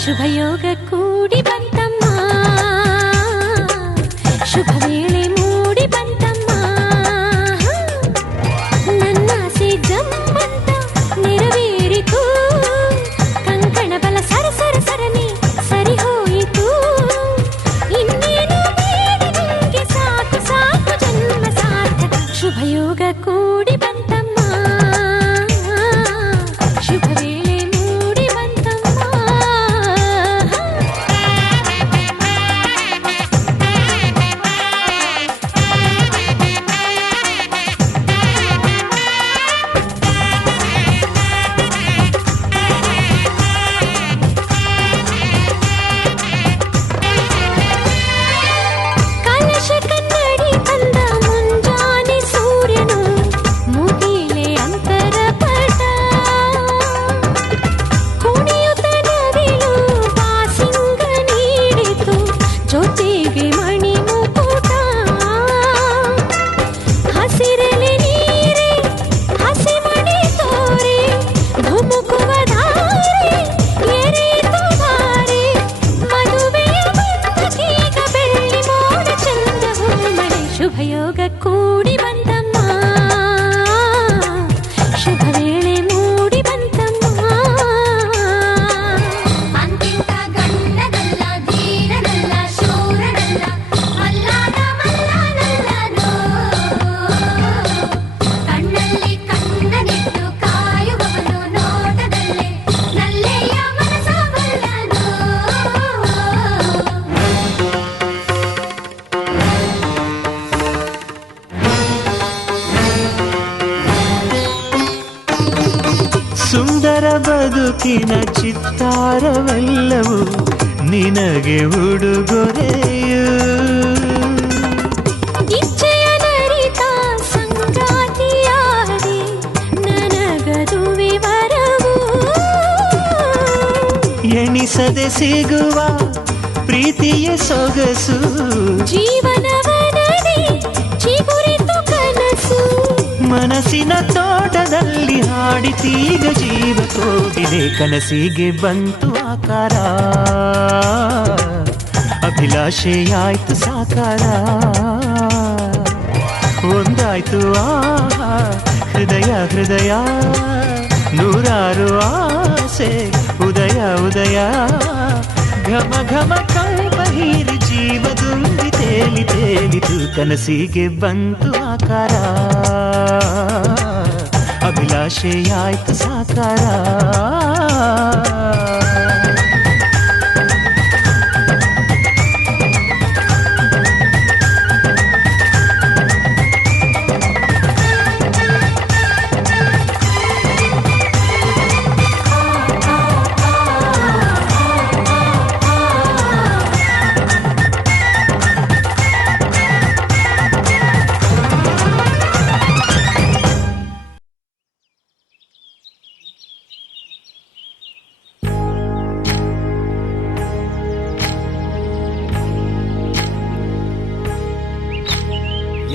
ಶುಭಯೋಗ ಕೂಡಿ ಬಂತಮ್ಮ ಶುಭ ವೇಳೆ ಮೂಡಿ ಬಂತಮ್ಮ ನನ್ನಾಸೆ ಜಮ್ಮಂತ ನೆರವೇರಿತು ಕಂಕಣ ಬಲ ಸರ ಸರ ಸರನೆ ಸರಿ ಹೋಯಿತು ಇನ್ನೇನು ಬೇಡಿ ನಿಂಗೆ ಸಾಕು ಸಾಕು ಜನ್ಮ ಸಾರ್ಥಕ ಶುಭಯೋಗ ಕೂಡಿ ಬಂತಮ್ಮ ಶುಭ ವೇಳೆ ಮೂಡಿ ಬಂತಮ್ಮ ಕಲಶ ಕನ್ನಡಿ ತಂದ ಮುಂಜಾನೆ ಸೂರ್ಯನು ಮುಗಿಲೆ ಅಂತರ ಪಟ ಕುಣಿಯುತ್ತ ನವಿಲು ಬಾಸಿಂಗ ನೀಡಿತು ಜೊತೆಗೆ ಮಣಿ ಮುಕುಟ ಹಸಿರಲೆ ನೀರೆ ಹಸಿ ಮಣಿ ತೋರೆ ಧುಮುಕುವ ಧಾರೆ ಎರೆಯಿತು ಧಾರೆ ಮದುವೆಯ ಬಂಧಕೀಗ ಬೆಳ್ಳಿ ಮೋಡ ಚಂದ ಮಳೆ ಶುಭಯೋಗ ಕೂಡಿ ಬಂತಮ್ಮ ಶುಭ ವೇಳೆ ಮೂಡಿ ಬಂತಮ್ಮ ಅಂತಿಂತ ಗಂಡನಲ್ಲ ಧೀರನಲ್ಲ ಶೂರನಲ್ಲ ಮಲ್ಲಾದ ಮಲ್ಲನಲ್ಲನೋ ಕಣ್ಣಲ್ಲಿ ಕಣ್ಣನಿಟ್ಟು ಕಾಯುವವನು ನೋಟದಲ್ಲೇ ನಲ್ಲೆಯ ಮನಸ ಬಲ್ಲನೋ ಸುಂದರ ಬದುಕಿನ ಚಿತ್ತಾರವೆಲ್ಲವೂ ನಿನಗೆ ಉಡುಗೊರೆಯು ಇಚ್ಛೆಯ ನರಿತ ಸಂಗಾತಿಯಾದೆ ನನಗದು ವಿವರವು ಎಣಿಸದೆ ಸಿಗುವ ಪ್ರೀತಿಯ ಸೊಗಸು ಜೀವನವನದಿ ಚಿಗುರಿತು ಕನಸು ಮನಸ್ಸಿನ ತೋಟದಲ್ಲಿ ಹಾಡಿತೀಗ ಜೀವ ಕೋಗಿಲೆ ಕನಸಿಗೆ ಬಂತು ಆಕಾರ ಅಭಿಲಾಷೆಯಾಯ್ತು ಸಾಕಾರ ಒಂದಾಯ್ತು ಆಹಾ ಹೃದಯ ಹೃದಯ ನೂರಾರು ಆಸೆ ಉದಯ ಉದಯ ಘಮ ಘಮ ಕಂಪ ಹೀರಿ ಜೀವದುಂಬಿ ತೇಲಿ ತೇಲಿತು ಕನಸಿಗೆ ಬಂತು ಆಕಾರ ಅಭಿಲಾಷೆಯಾಯ್ತು ಸಾಕಾರ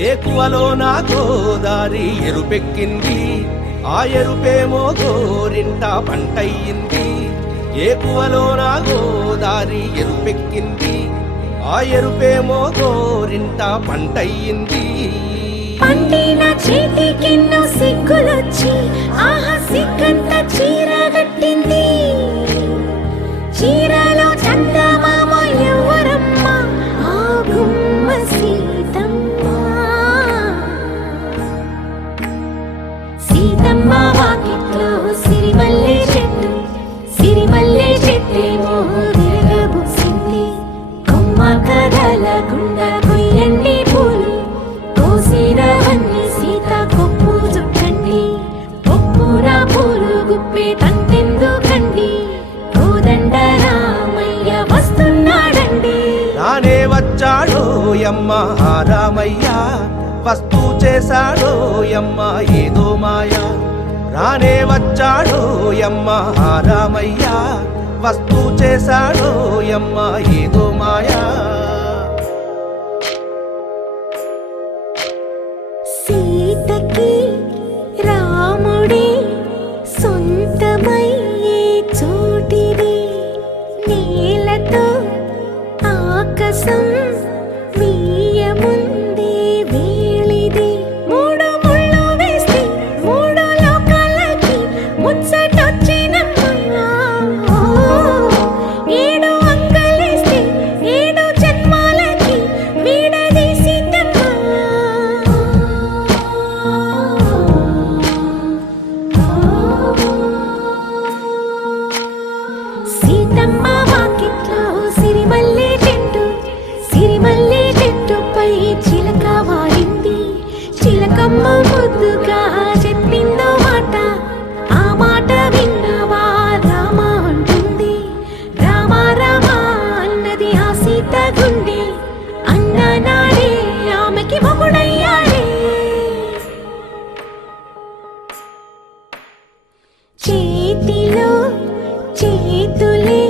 ఏకువలో నా గోదారి ఎరుపెక్కింది, ఆ ఎరుపేమో గోరింట పంటయ్యింది. ఏకువలో నా గోదారి ఎరుపెక్కింది, ఆ ఎరుపేమో గోరింట పంటయ్యింది. పండిన చేతికెన్నో సిగ్గులొచ్చి ఆహా సిగ్గంత చీర కట్టింది. చీరలో చందమామ ఎవరమ్మ, ఆ గుమ్మ సీతమ్మ. సీతమ్మ వాకిట్లో సిరిమల్లె చెట్టు, సిరిమల్లె చెట్టేమో విరగబూసింది. కొమ్మ కదలకుండా కొయ్యండి పూలు, కోసిరవన్నీ సీత కొప్పు చుట్టండి. కొప్పున పూలు గుప్పే తంతెందుకండి, కోదండ రామయ్య వస్తున్నాడండి. రానే వచ్చాడో యమ్మ ఆ రామయ్య, వస్తూ చేశాడో యమ్మ ఏదో మాయా. రానే వచ్చాడో యమ్మ ఆ రామయ్య, వస్తూ చేశాడో యమ్మ ఏదో మాయా. సీతకి రాముడే సొంతమయ్యే చోటిది, నేలతో ఆకాశం వీయముందే వేళిది. మూడు ముళ్ళు వేస్తే మూడు లోకాలకి ముచ్చటొచ్చినమ్మా. ఏడు అంగలేస్తే ఏడు జన్మాలకి వీడదీసిద్దమ్మా. సీతమ్మ వాకిట్లో సిరిమల్లె చెట్టు, సిరిమల్లె చెట్టుపై చిలక వాలింది. చిలకమ్మ ముద్దుగా చెప్పిందో మాట, ఆ మాట విన్నవా రామ అంటుంది. రామ రామ అన్నది ఆ సీత గుండె, అన్న నాడే ఆమెకి మొగుడయ్యాడే. చేతిలో చేతులే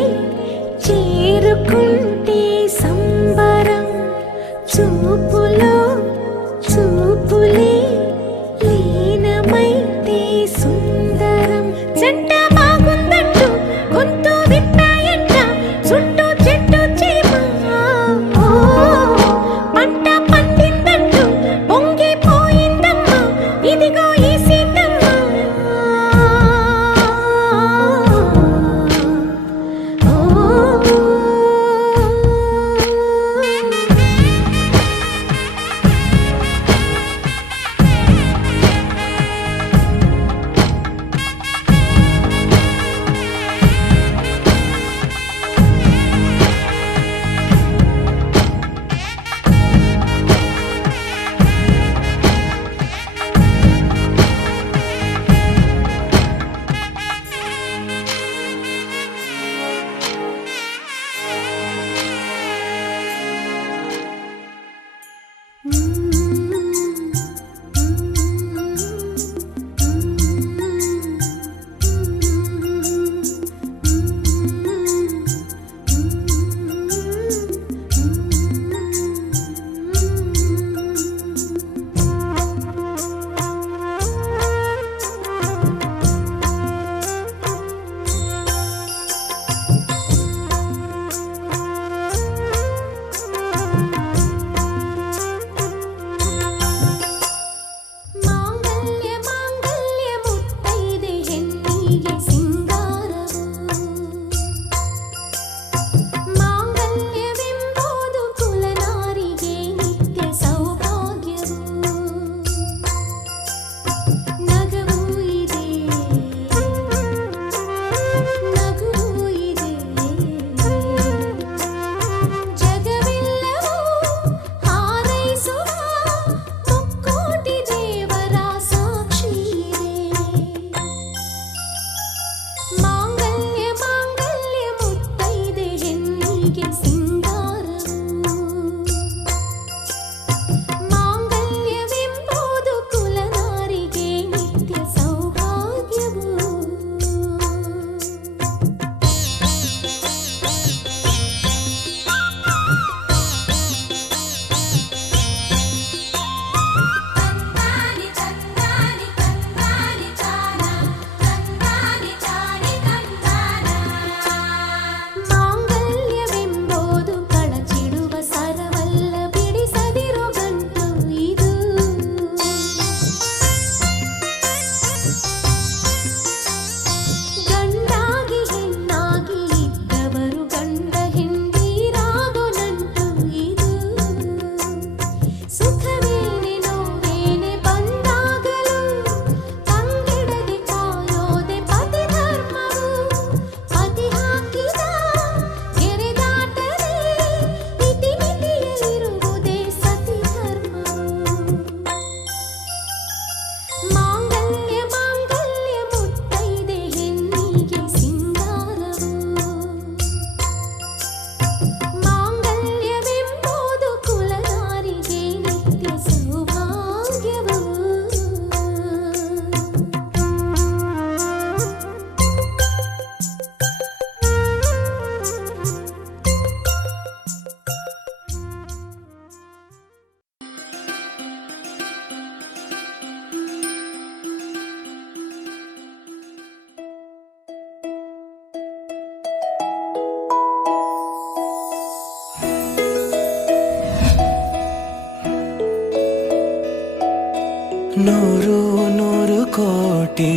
ನೂರು ನೂರು ಕೋಟಿ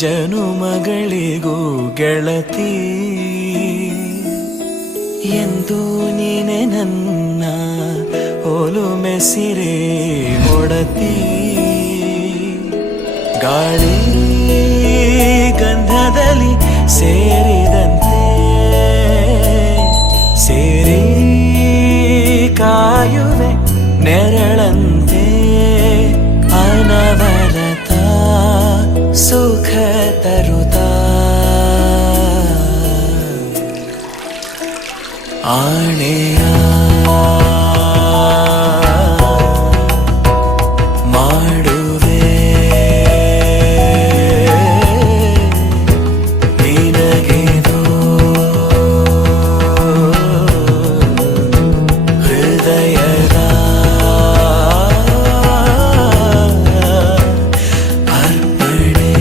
ಜನುಮಗಳಿಗೂ ಗೆಳತಿ ಎಂದು ನೀನೆ ನನ್ನ ಒಲುಮೆ ಸಿರೆ ಒಡತಿ ಗಾಳಿ ಗಂಧದಲ್ಲಿ ಸೇರಿದಂತೆ ಸೇರಿ ಕಾಯುವೆ ನೆರಳಂತೆ ಅನವರತ ಸುಖ ತರುತ್ತಾ ಆಣೆಯ ಮಾಡುವೆ ನಿನಗೇನೋ ಹೃದಯದ ಅರ್ಪಣೆ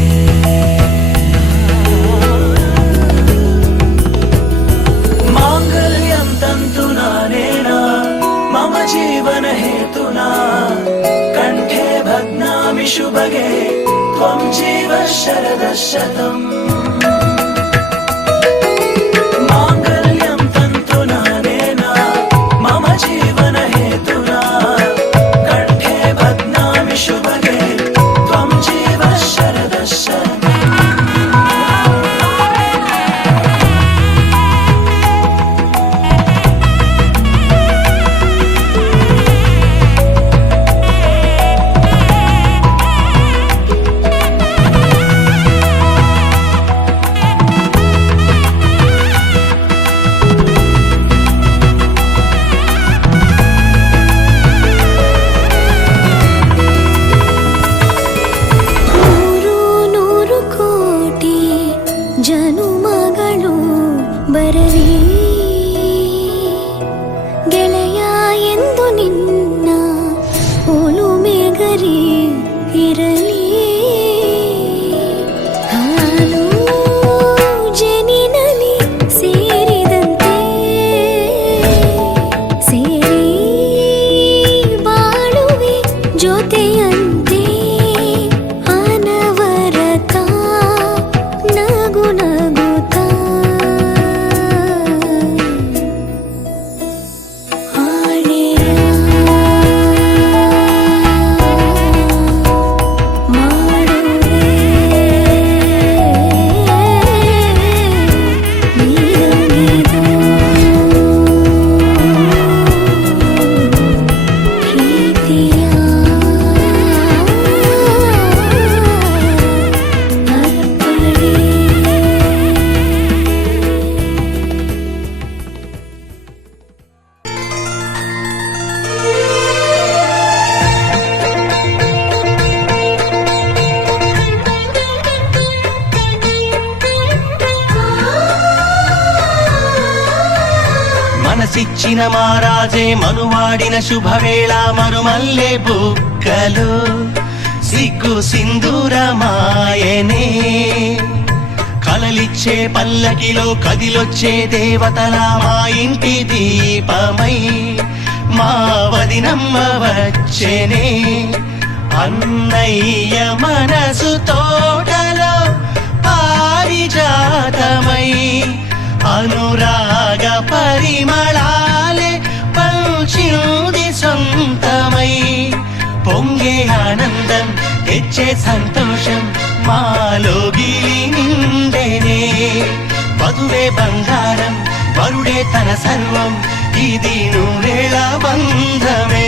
ಮಾಂಗಲ್ಯಂ ತಂತು ನಾನೇನಾ ಮಮ ಜೀವನ ಹೇತುನಾ ಕಂಠೆ ಭಗ್ನಾಮಿ ಶುಭಗೆ ತ್ವಂ ಜೀವ ಶರದ ಶತಂ ಮಾಂಗಲ್ಯಂ ತಂತು ನಾನೇನಾ ಮಮ ಜೀವನ ಹೇತುನಾ ಕಂಠೆ ಭಗ್ನಾಮಿ ಶುಭಗೆ ತ್ವಂ ಜೀವ ಶರದ ಶತಂ ನೂರು ನೂರು ಕೋಟಿ ಜನುಮಗಳು ಬರಲಿ ಗೆಳೆಯ ಎಂದು ನಿನ್ನ ಒಲುಮೆ ಗರಿ ಇರಲಿ ಹಾಲು ಜನಿನಲಿ ಸೇರಿದಂತೆ ಸೇರಿ ಬಾಳುವೆ ಜೊತೆಯಂತೆ ಅನವರತ ನಗು ನಗುತ್ತಾ ಆಣೆಯ ಮಾಡುವೆ ನಿನಗಿದು ಪ್ರೀತಿಯ మనసిచ్చిన మారాజే మనువాడిన శుభవేళ మరుమల్లె బుక్కలు సిగ్గు సింధూరమాయనే కలలిచ్చే పల్లకిలో కదిలొచ్చే దేవతల మా ఇంటి దీపమై మా వదినమ్మ వచ్చేనే అన్నయ్య మనసు తోటలో పారిజాతమై అనురాగ పరిమళాలే పంచింది సొంతమై పొంగే ఆనందం తెచ్చే సంతోషం మాలోగిలి నిండెనే వధువే బంగారం వరుడే తన సర్వం ఇది నూరేళ బంధమే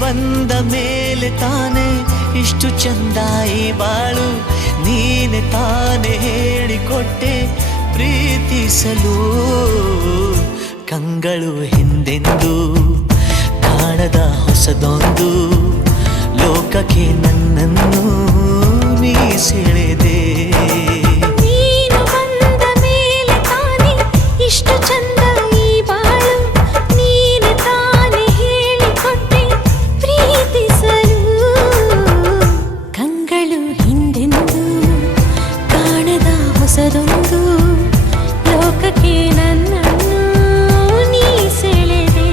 ಬಂದ ಮೇಲೆ ತಾನೆ ಇಷ್ಟು ಚಂದ ಈ ಬಾಳು ನೀನೆ ತಾನೇ ಹೇಳಿಕೊಟ್ಟೆ ಪ್ರೀತಿಸಲು ಕಂಗಳು ಹಿಂದೆಂದು ಕಾಣದ ಹೊಸದೊಂದು ಲೋಕಕ್ಕೆ ನನ್ನನ್ನು ನೀ ಸೆಳೆದೆ ನೀನು ಬಂದ ಮೇಲೆ ತಾನೇ ಇಷ್ಟು ಚಂದ ಈ ಬಾಳು ನೀನೆ ತಾನೇ ಹೇಳಿಕೊಟ್ಟೆ ಪ್ರೀತಿಸಲು ಕಂಗಳು ಹಿಂದೆಂದು ಕಾಣದ ಹೊಸದೊಂದು ಲೋಕಕ್ಕೆ ನನ್ನನ್ನು ನೀ ಸೆಳೆದೆ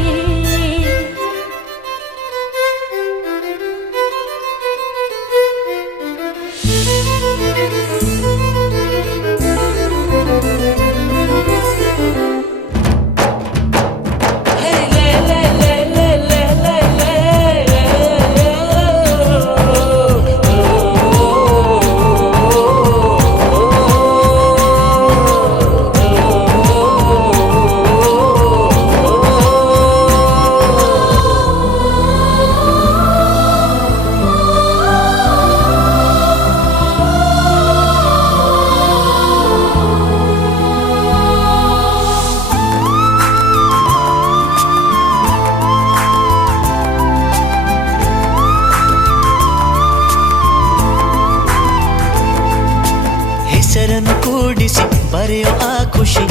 ಹೆಸರನ್ನು ಕೂಡಿಸಿ ಬರೆಯೋ ಆ ಖುಷಿ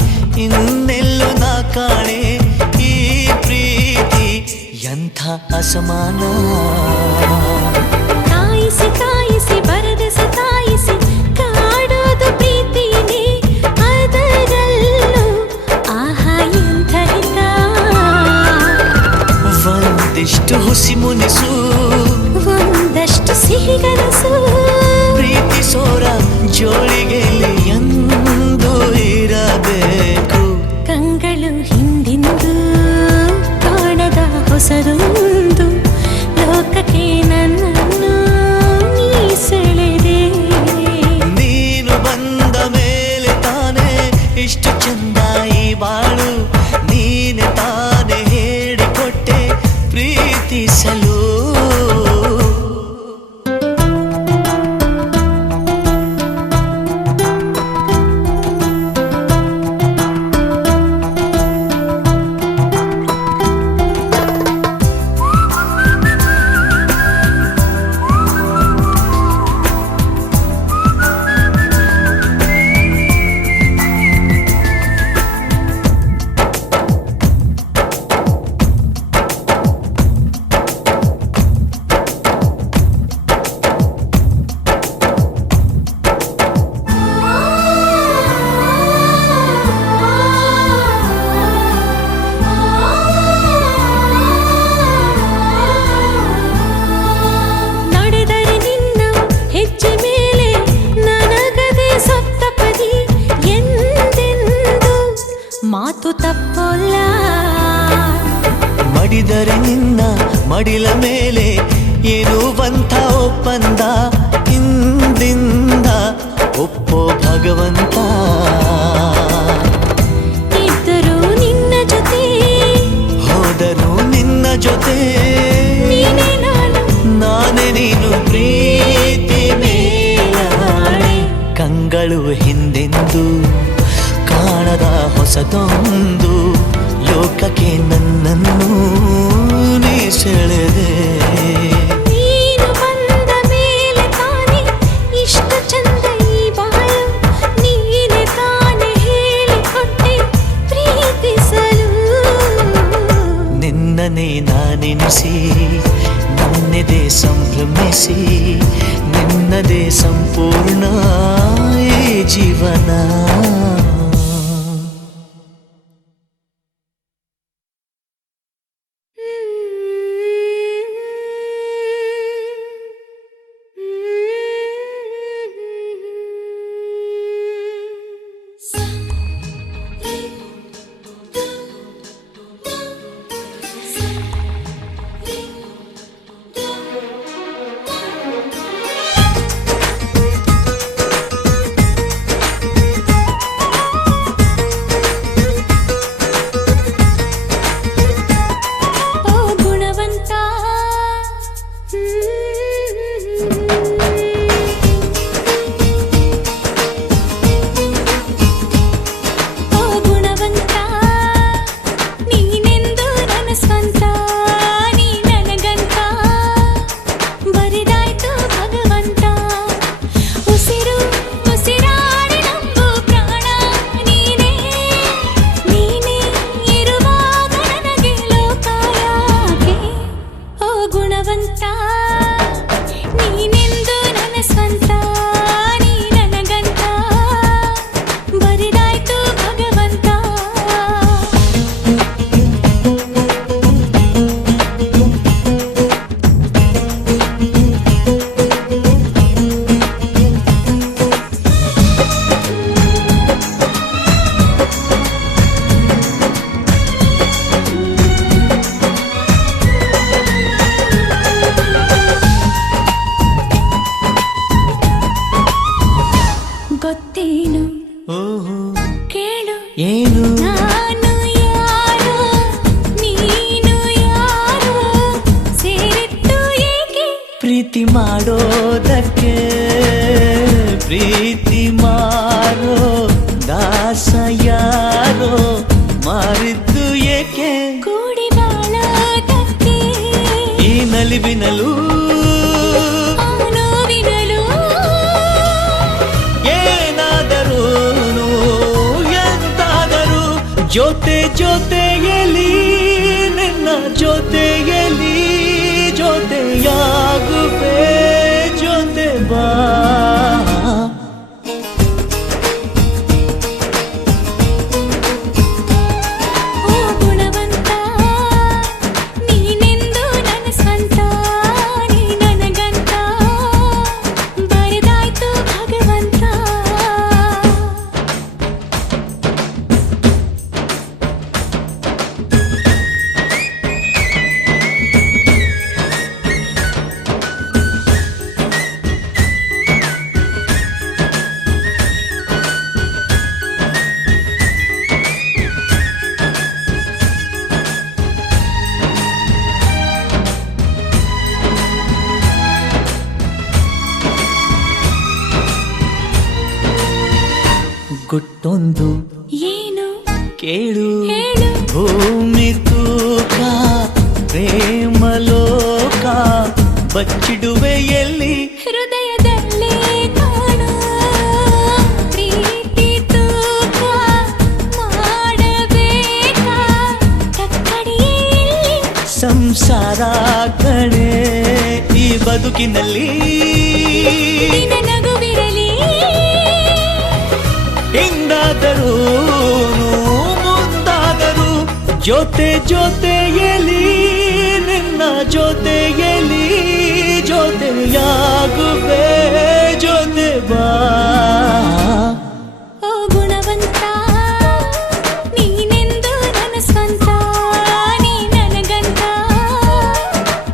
ಇನ್ನೆಲ್ಲೂ ನಾ ಕಾಣೆ ಈ ಪ್ರೀತಿ ಎಂಥ ಅಸಮಾನ ಕಾಯಿಸಿ ಕಾಯಿಸಿ ಬರದೆ ಸತಾಯಿಸಿ ಕಾಡೋದು ಪ್ರೀತಿನೇ ಅದರಲ್ಲೂ ಆಹಾ ಎಂಥ ಹಿತ ಒಂದಿಷ್ಟು ಹುಸಿ ಮುನಿಸು ಒಂದಷ್ಟು ಸಿಹಿಗನಸು ಪ್ರೀತಿಸೋರ ಜೋಳಿಗೆಯಲ್ಲಿ ಎಂದು ಇರಬೇಕು ಕಂಗಳು ಹಿಂದಿಂದು ಕಾಣದ ಹೊಸದೊಂದು ಲೋಕಕ್ಕೆ ನನ್ನನ್ನು ನೀ ಸೆಳೆದೆ ನೀನು ಬಂದ ಮೇಲೆ ತಾನೇ ಇಷ್ಟು ಚಂದ ಈ ಬಾಳು ನೀನೆ ತಾನೇ ಹೇಳಿಕೊಟ್ಟೆ ಪ್ರೀತಿಸಲು ನಡೆದರೆ ನಿನ್ನ ಹೆಜ್ಜೆ ಮೇಲೆ ನನಗದೆ ಸಪ್ತಪದಿ ಎಂದೆಂದು ಮಾತು ತಪ್ಪಲ್ಲ ಮಡಿದರೆ ನಿನ್ನ ಮಡಿಲ ಮೇಲೆ ಏನುವಂಥ ಒಪ್ಪಂದ ಹಿಂದಿಂದ ಒಪ್ಪೋ ಭಗವಂತ ಇದ್ದರೂ ನಿನ್ನ ಜೊತೆ ಹೋದರೂ ನಿನ್ನ ಜೊತೆ ನೀನೇ ನಾನು ನಾನೇ ನೀನು ಪ್ರೀತಿ ಮೇಲಾಣೆ ಕಂಗಳು ಹಿಂದೆಂದು ಕಾಣದ ಹೊಸದೊಂದು ಲೋಕಕ್ಕೆ ನನ್ನನ್ನು ನೀ ಸೆಳೆದೆ ನೀನು ಬಂದ ಮೇಲೆ ತಾನೇ ಇಷ್ಟು ಚಂದ ಈ ಬಾಳು ನೀನೆ ತಾನೇ ಹೇಳಿಕೊಟ್ಟೆ ಪ್ರೀತಿಸಲು ನಿನ್ನನೇ ನಾನೆನಿಸಿ ನನ್ನೆದೆ ಸಂಭ್ರಮಿಸಿ ನಿನ್ನದೇ ಸಂಪೂರ್ಣ ಈ ಜೀವನ ಚೆಲುವಿನಲು ನೋವಿನಲು ಏನಾದರೂನು ಎಂತಾದರೂ ಜೊತೆ ಜೊತೆಯಲಿ ನಿನ್ನ ಜೊತೆಯಲಿ ಜೊತೆಯಾಗುವೆ ಜೊತೆ ಬಾ ಓ ಗುಣವಂತ ನೀನೆಂದು ನನ್ನ ಸ್ವಂತ ನೀ ನನಗಂತ ಬರೆದಾಯ್ತು ಭಗವಂತ ಗುಟ್ಟೊಂದು ಏನು ಕೇಳು ಹೇಳು ಭೂಮಿ ತೂಕ ಪ್ರೇಮಲೋಕ ಬಚ್ಚಿಡುವೆ ಎಲ್ಲಿ ಹೃದಯದಲ್ಲೇ ಕಾಣೋ ಪ್ರೀತಿ ತೂಕ ಮಾಡಬೇಕಾ ಕಕ್ಕಡಿಯಲ್ಲಿ ಸಂಸಾರ ಕಣೆ ಈ ಬದುಕಿನಲ್ಲಿ ನಿನ್ನ ನಗುವಿರಲಿ ಹಿಂದಾದರೂನು ಮುಂದಾದರೂ ಜೊತೆ ಜೊತೆಯಲಿ ನಿನ್ನ ಜೊತೆಯಲಿ ಜೊತೆಯಾಗುವೆ ಜೊತೆ ಬಾ ಓ ಗುಣವಂತ ನೀನೆಂದು ನನ್ನ ಸ್ವಂತ ನೀ ನನಗಂತ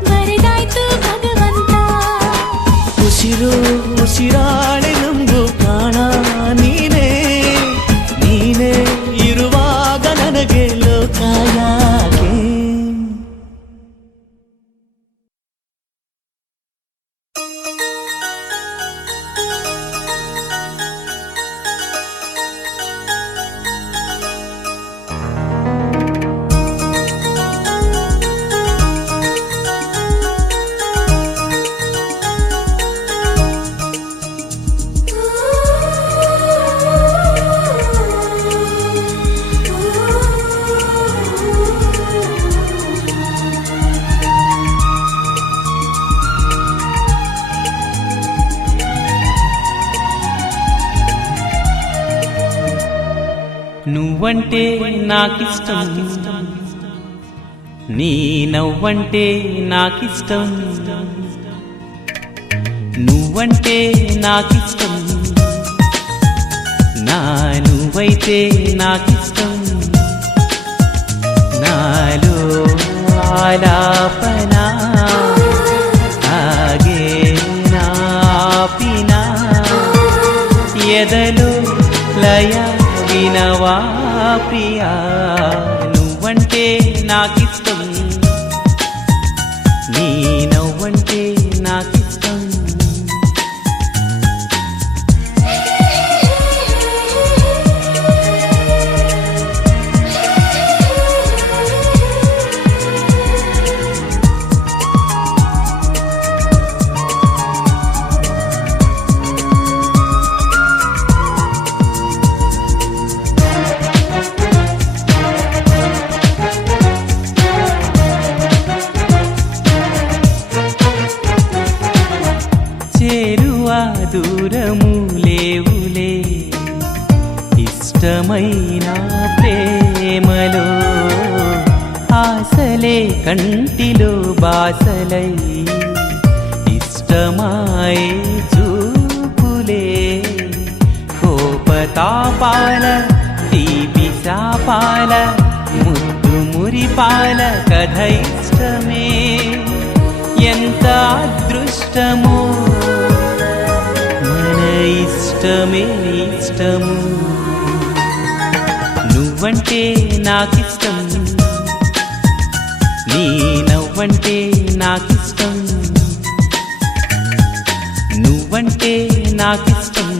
ಬರೆದಾಯ್ತು ಭಗವಂತ ಉಸಿರು ಉಸಿರಾಣೆ ನಂಬು ಪ್ರಾಣ ನೀನೇ ನೀನೇ ಇರುವಾಗ ನನಗೆ ಲೋಕ ಯಾಕೆ నువ్వంటే నాకిష్టం నీ నవ్వంటే నాకిష్టం నువ్వంటే నాకిష్టం నా నువ్వైతే నాకిష్టం నాలో ఆలాపన ఆగే నాపిన ఎదలో లయ వినవా ప్రియా నువ్వంటే నాకిష్టం నీ నవ్వంటే నాకిష్టం దూరము లేవులే ఇష్టమైన ప్రేమలో ఆశలే కంటిలో బాసలై ఇష్టమాయే చూపులే కోపతాపాల తీపి శాపాల ముద్దు మురిపాల కథ ఇష్టమే ఎంత అదృష్టమో ఇష్టమే ఇష్టము నువ్వంటే నాకిష్టం నీ నవ్వంటే నాకిష్టం నువ్వంటే నాకిష్టం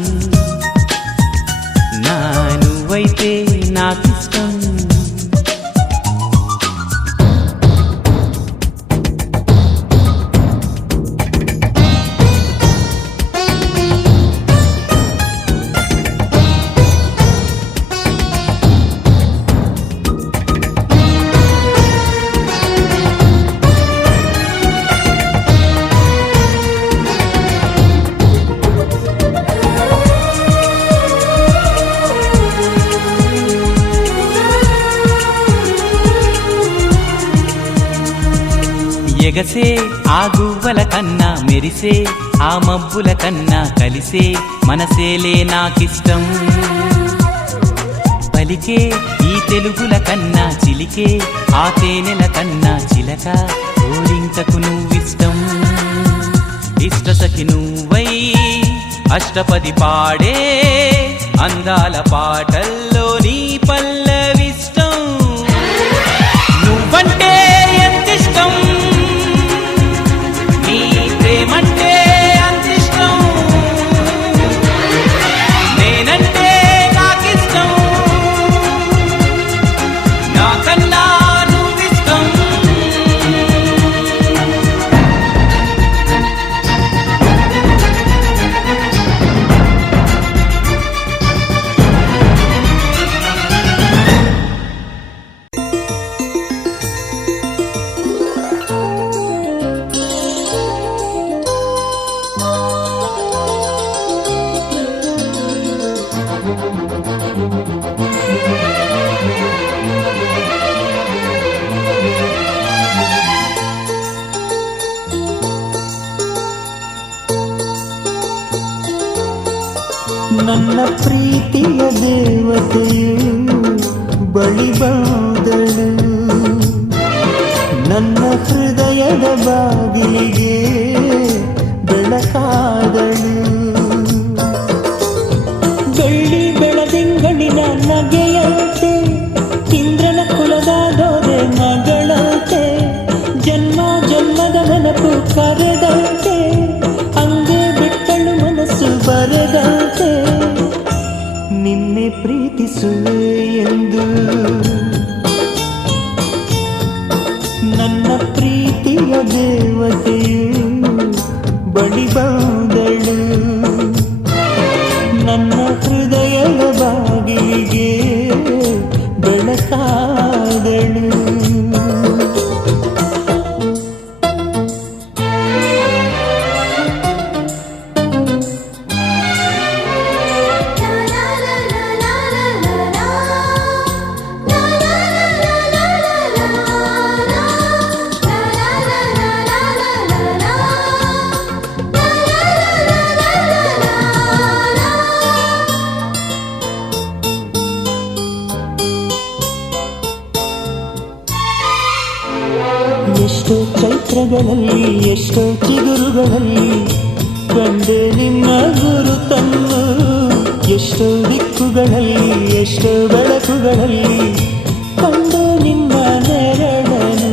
నా నువ్వైతే నాకిష్టం ఎగసే ఆ గువ్వల కన్నా మెరిసే ఆ మబ్బుల కన్నా కలిసే మనసేలే నాకిష్టం. పలికే ఈ తెలుగుల కన్నా చిలికే ఆ తేనెల కన్నా చిలక ఓరింకకు నువ్విష్టం. ఇష్ట సఖి నువ్వై అష్టపది పాడే అందాల పాటల్లో నీ పల్లవిష్టం. నువ్వంటే ఎంతిష్టం, నీ ప్రేమంటే అంతిష్టం, నేనంటే నాకిష్టం, నాకన్నా నువ్విష్టం. ನನ್ನ ಪ್ರೀತಿಯ ದೇವತೆಯು ಬಳಿ ಬಂದಳು, ನನ್ನ ಹೃದಯದ ಬಾಗಿಲಿಗೆ ಬೆಳಕಾದಳು. ಬೆಳ್ಳಿ ಬೆಳದಿಂಗಳಿನ ನಗೆಯಂತೆ ಇಂದ್ರನ ಕುಲದ ದೊರೆ ಮಗಳಂತೆ ಜನ್ಮ ಜನ್ಮದ ನೆನಪು ಕರೆದಂತೆ ಹಂಗೆ ಬಿಟ್ಟಳು ಮನಸ್ಸು ಬರೆದಂತೆ. ನಿನ್ನೆ ಪ್ರೀತಿಸುವೆ ಎಂದು ನನ್ನ ಪ್ರೀತಿಯ ದೇವತೆಯು ಬಳಿ ಬಂದಳು, ನನ್ನ ಹೃದಯದ ಬಾಗಿಲಿಗೆ ಬೆಳಕಾದಳು. ಎಷ್ಟೋ ಚೈತ್ರಗಳಲ್ಲಿ ಎಷ್ಟೋ ಚಿಗುರುಗಳಲ್ಲಿ ಕಂಡೆ ನಿಮ್ಮ ಗುರುತನ್ನು, ಎಷ್ಟೋ ದಿಕ್ಕುಗಳಲ್ಲಿ ಎಷ್ಟೋ ಬೆಳಕುಗಳಲ್ಲಿ ಕಂಡೆ ನಿಮ್ಮ ನೆರಳನು.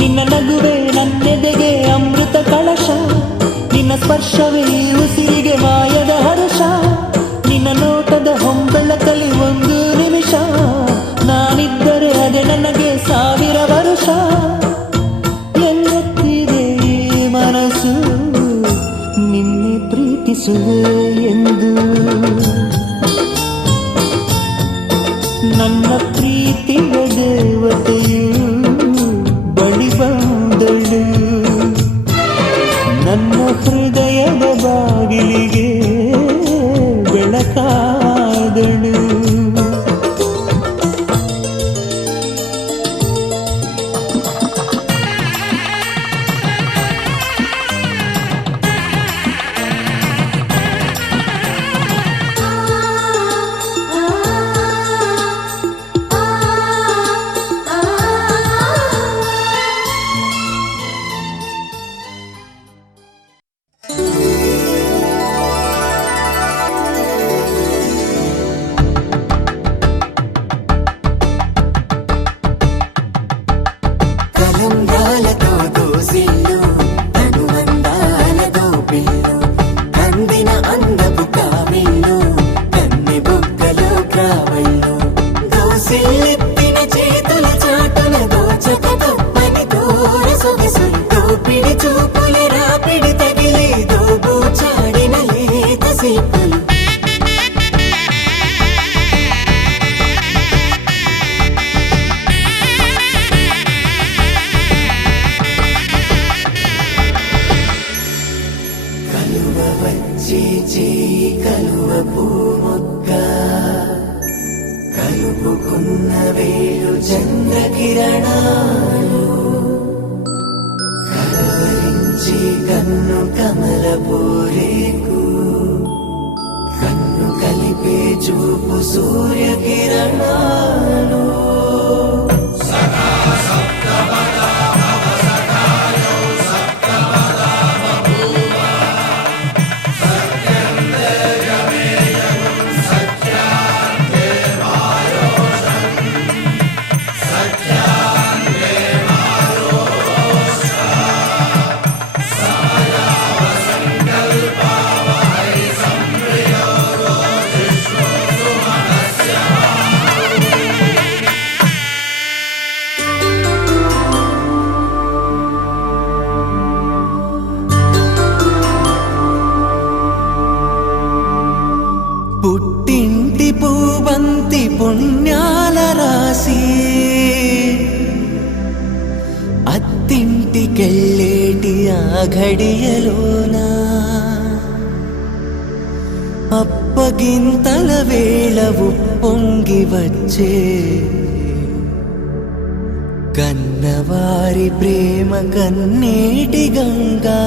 ನಿನ್ನ ನಗುವೆ ನನ್ನೆದೆಗೆ ಅಮೃತ ಕಳಶ, ನಿನ್ನ ಸ್ಪರ್ಶವೇ ಉಸಿರಿಗೆ ಮಾಯದ ಹರ್ಷ, ನಿನ್ನ ನೋಟದ ಹೊಂಬೆಳಕಲಿ ಒಂದು ನಿಮಿಷ ನಾನಿದ್ದರೆ ಅದೇ ನನಗೆ 1000 ವರ್ಷ. ಎನ್ನುತ್ತಿದೆ ಈ ಮನಸ್ಸು ನಿನ್ನೆ ಪ್ರೀತಿಸುವೆ ಎಂದು. ನನ್ನ ಪ್ರೀತಿಯ ದೇವತೆಯು ಬಳಿ ಬಂದಳು, ನನ್ನ ಹೃದಯದ ಬಾಗಿಲಿಗೆ ಬೆಳಕಾದಳು. కన్ను కమల పూరేకు కన్ను కలిపే చూపు సూర్యకిరణాలు పుట్టింటి పూబంతి పుణ్యాల రాసి అత్తింటికెళ్ళేటి ఆ ఘడియలోనా అప్పగింతల వేళ ఉప్పొంగి వచ్చే కన్నవారి ప్రేమ కన్నీటి గంగా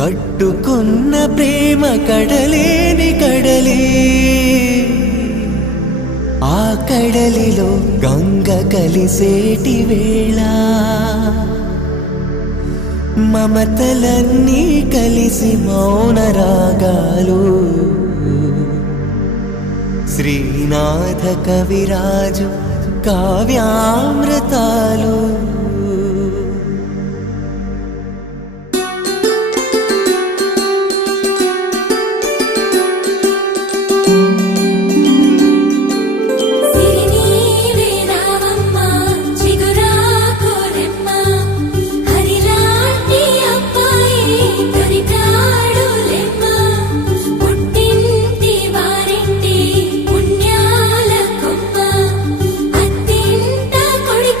కట్టుకున్న ప్రేమ కడలేని కడలి ఆ కడలిలో గంగ కలిసేటి వేళ మమతలన్నీ కలిసి మౌన రాగాలు శ్రీనాథ కవిరాజు కావ్యామృతాలు కొడుకు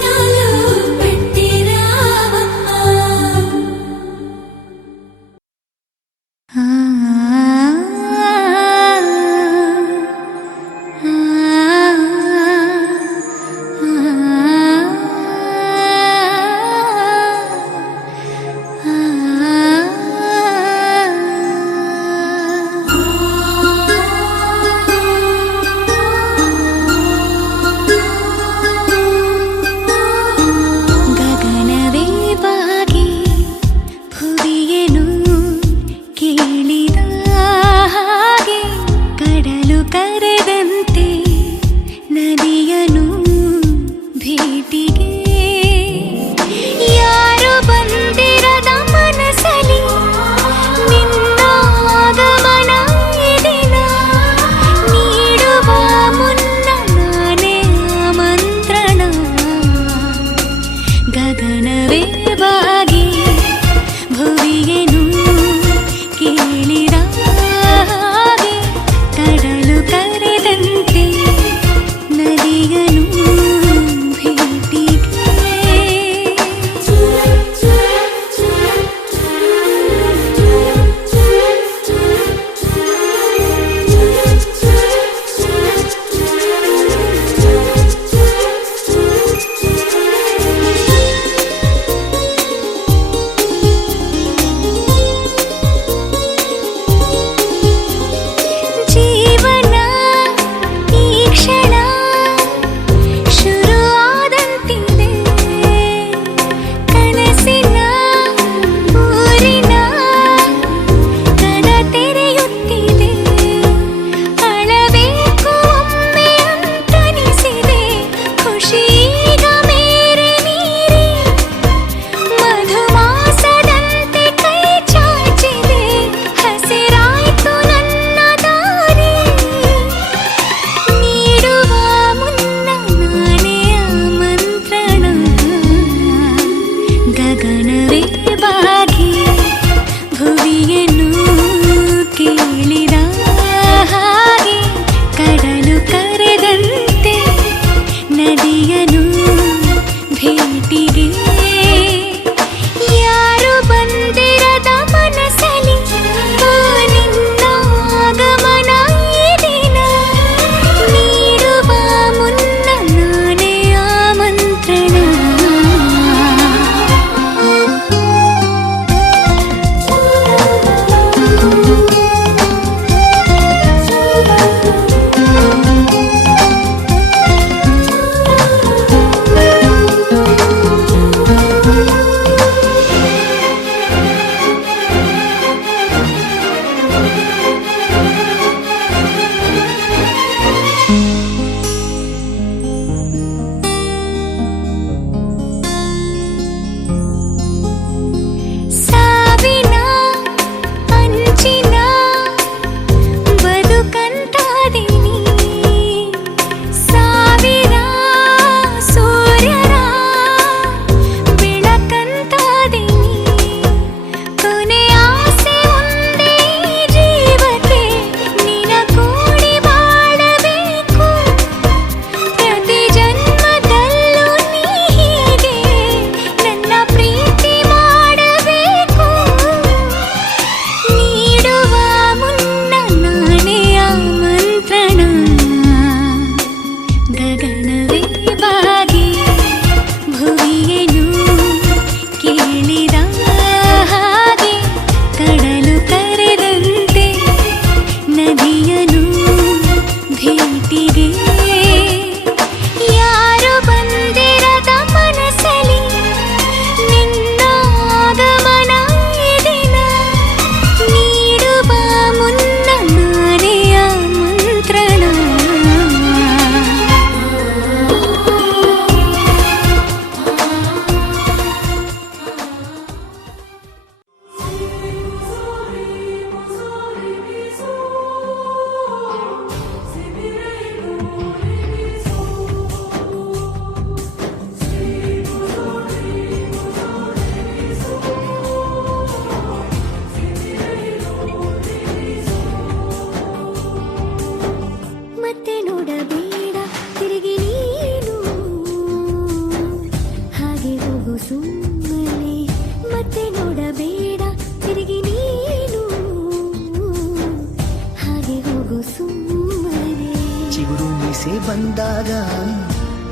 ಬಂದಾಗ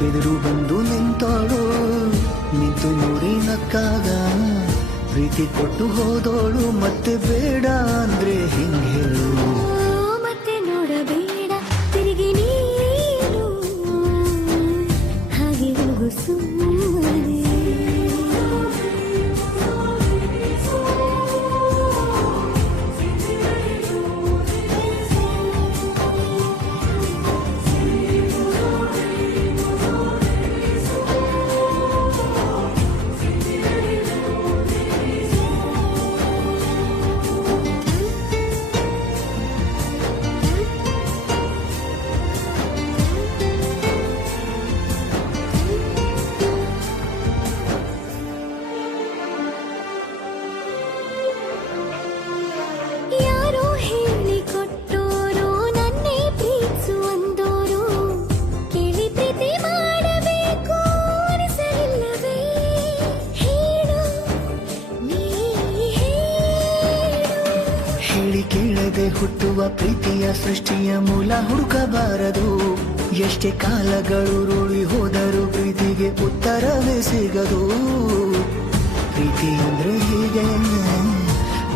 ಎದುರು ಬಂದು ನಿಂತೋಳು, ನಿಂತು ನೋಡಿ ನಕ್ಕಾಗ ಪ್ರೀತಿ ಕೊಟ್ಟು ಹೋದೋಳು, ಮತ್ತೆ ಬೇಡ ಅಂದ್ರೆ ಹಿಂಗೆ ಹೇಳು. ಮತ್ತೆ ನೋಡಬೇಡ ತಿರುಗಿ ನೀನು, ಹಾಗೆ ಹೋಗು ಸುಮ್ಮನೆ. ಯಾರೋ ಹೇಳಿಕೊಟ್ಟೋರು ನನ್ನೇ ಪ್ರೀತಿಸುವಂದೋರು, ಕೇಳಿ ಪ್ರೀತಿ ಮಾಡಬೇಕು ಅನಿಸಲಿಲ್ಲವೇ? ಹೇಳು ನೀ ಹೇಳು. ಹೇಳಿ ಕೇಳದೆ ಹುಟ್ಟುವ ಪ್ರೀತಿಯ ಸೃಷ್ಟಿಯ ಮೂಲ ಹುಡುಕಬಾರದು. ಎಷ್ಟೇ ಕಾಲಗಳು ರೂಳಿ ಹೋದರೂ ಪ್ರೀತಿಗೆ ಉತ್ತರವೇ ಸಿಗದು. ಪ್ರೀತಿ ಅಂದ್ರೆ ಹೀಗೆ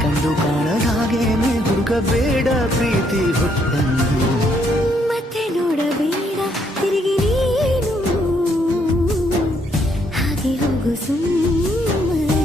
ಕಂಡು ಕಾಣದ ಹಾಗೇನೆ ಹುಡುಕಬೇಡ ಪ್ರೀತಿ ಹುಟ್ಟಂದು. ಮತ್ತೆ ನೋಡಬೇಡ ತಿರುಗಿ ನೀನು, ಹಾಗೆ ಹೋಗು ಸುಮ್ಮನೆ.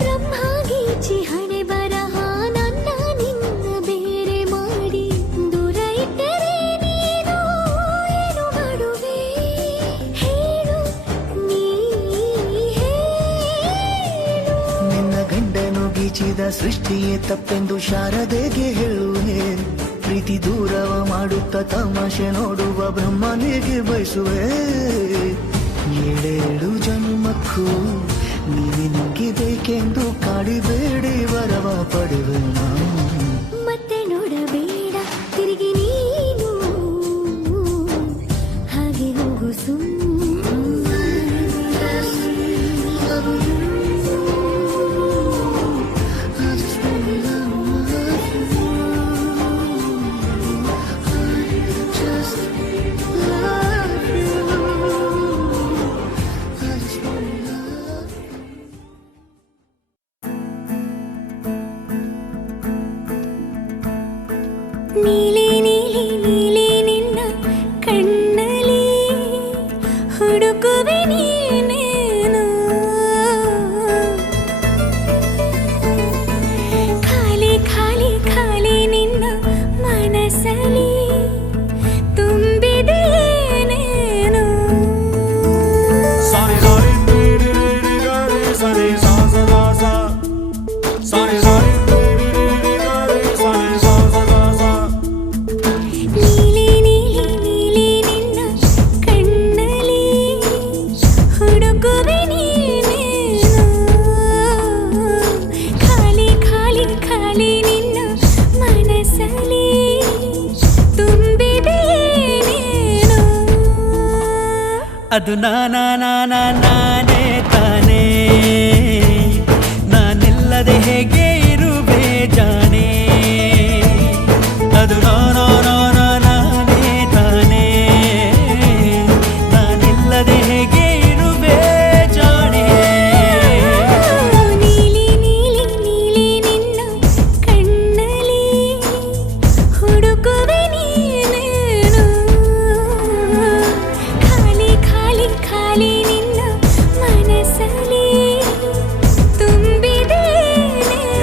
ಬ್ರಹ್ಮಗೀಚಿ ಹಣೆ ಬರಹ ನನ್ನ ನಿನ್ನ ಬೇರೆ ಮಾಡಿ, ದೂರ ಇಟ್ಟರೆ ನೀನು ಏನು ಮಾಡುವೆ? ಹೇಳು ನೀ ಹೇಳು. ನಿನ್ನ ಗಂಡನು ಗೀಚಿದ ಸೃಷ್ಟಿಯೇ ತಪ್ಪೆಂದು ಶಾರದೆಗೆ ಹೇಳುವೆ. ಪ್ರೀತಿ ದೂರವ ಮಾಡುತ್ತ ತಮಾಷೆ ನೋಡುವ ಬ್ರಹ್ಮನಿಗೆ ಬಯಸುವೆ. ಏಳೇಳು ಜನ್ಮಕ್ಕೂ ನೀನೆ ನಂಗೆ ಬೇಕೆಂದು ಕಾಡಿಬೇಡಿ ವರವ ಪಡೆವೆ ನಾನು. ಮತ್ತೆ ನೋಡಬೇಡ ತಿರುಗಿ ನೀನು, ಹಾಗೆ ಹೋಗು ನೀಲಿ ನೀಲಿ ನೀಲಿ ನಿನ್ನ ಕಣ್ಣಲ್ಲಿ ಹುಡುಕುವೆ ನೀನೇನು. ಖಾಲಿ ಖಾಲಿ ಖಾಲಿ ನಿನ್ನ ಮನಸ್ಸಲ್ಲಿ ತುಂಬಿದೆ ಏನೇನು. ನೀಲಿ ನೀಲಿ ನೀಲಿ ನಿನ್ನ ಕಣ್ಣಲ್ಲಿ ಹುಡುಕುವೆ ನೀನೇನು. ಖಾಲಿ ಖಾಲಿ ಖಾಲಿ ನಿನ್ನ ಮನಸ್ಸಲ್ಲಿ ತುಂಬಿದೆ ಏನೇನು. ಅದು ನಾನೇ ತಾನೇ, ನಾನಿಲ್ಲದೆ ಹೇಗೆ ಇರುವೆ ಜಾಣೆ. ಅದು ನಾನೇ ತಾನೇ, ನಾನಿಲ್ಲದೆ ಹೇಗೆ ಇರುವೆ ಜಾಣೆ. ನೀಲಿ ನೀಲಿ ನೀಲಿ ನಿನ್ನ ಕಣ್ಣಲ್ಲಿ ಹುಡುಕುವೆ ನೀನೇನು. ಖಾಲಿ ಖಾಲಿ ಖಾಲಿ ನಿನ್ನ ಮನಸ್ಸಲ್ಲಿ ತುಂಬಿದೆ ಏನೇನು.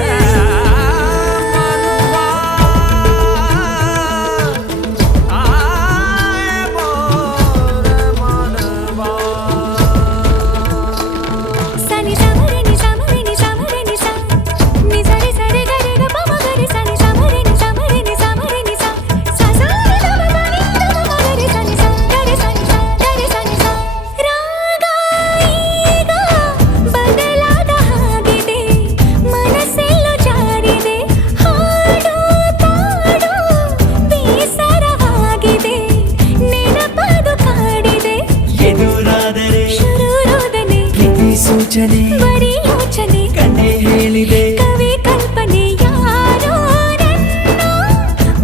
ಯೋಚನೆ ಬರೀ ಯೋಚನೆ ಕಣ್ಣೆ ಹೇಳಿದೆ ಕವಿ ಕಲ್ಪನೆ ಯಾರೋ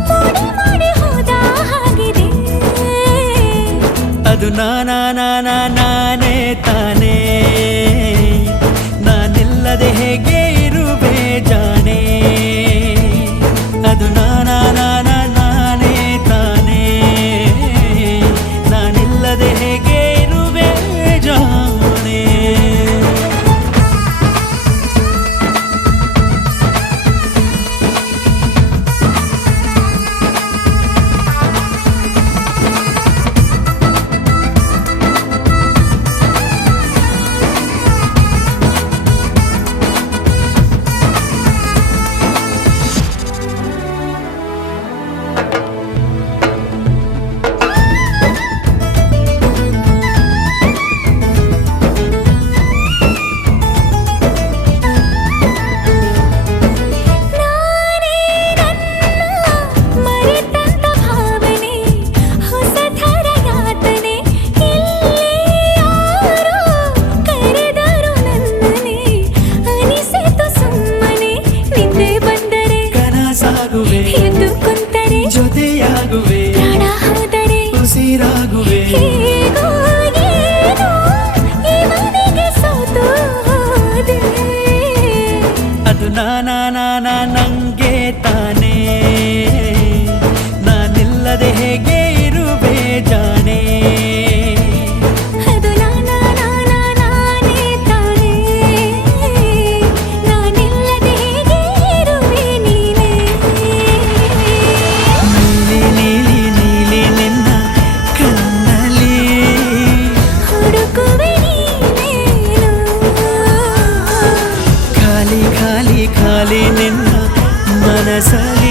ಮೂಡಿ ಮಾಡಿ ಹೋದ ಹಾಗಿದೆ ಅದು ನಾನೇ ತಾನೇ ನಾನಿಲ್ಲದೆ ಹೇಗೆ ಇರುವೆ ಜಾಣೆ ಅದು ನಾನೇ ತಾನೇ ನಾನಿಲ್ಲದೆ ಹೇಗೆ ಇರುವೆ ಜಾಣೆ ಮರೆತಂತ ಭಾವನೆ ಹೊಸ ಥರ ಯಾತನೆ ಇಲ್ಲಿ ಯಾರೋ ಕರೆದರು ನನ್ನನೆ ಅನಿಸಿತು ಸುಮ್ಮನೆ ನಿಂದೆ ಬಂದರೆ ಕನಸಾಗುವೆ ಎಂದು ಕುಂತರೆ ಜೊತೆಯಾಗುವೆ ಪ್ರಾಣ ಹೋದರೆ ಉಸಿರಾಗುವೆ ಹೇಗೋ ಏನೋ ಈ ಮನೆಗೆ ಸೋತು ಹೋದೆ ಅದು ನಂಗೆ ತಾನೇ ನಾನಿಲ್ಲದೆ ಹೇಗೆ ಇರುವೆ ಜಾಣೆ ಅದು ನಾನೇ ತಾನೇ ನಾನಿಲ್ಲದೆ ಹೇಗೆ ಇರುವೆ ನೀನೇ ನೀಲಿ ನಿನ್ನ ಕಣ್ಣಲ್ಲಿ ಹುಡುಕುವೆ ನೀನೇನು ಖಾಲಿ ನಿನ್ನ ಮನಸ್ಸಲ್ಲಿ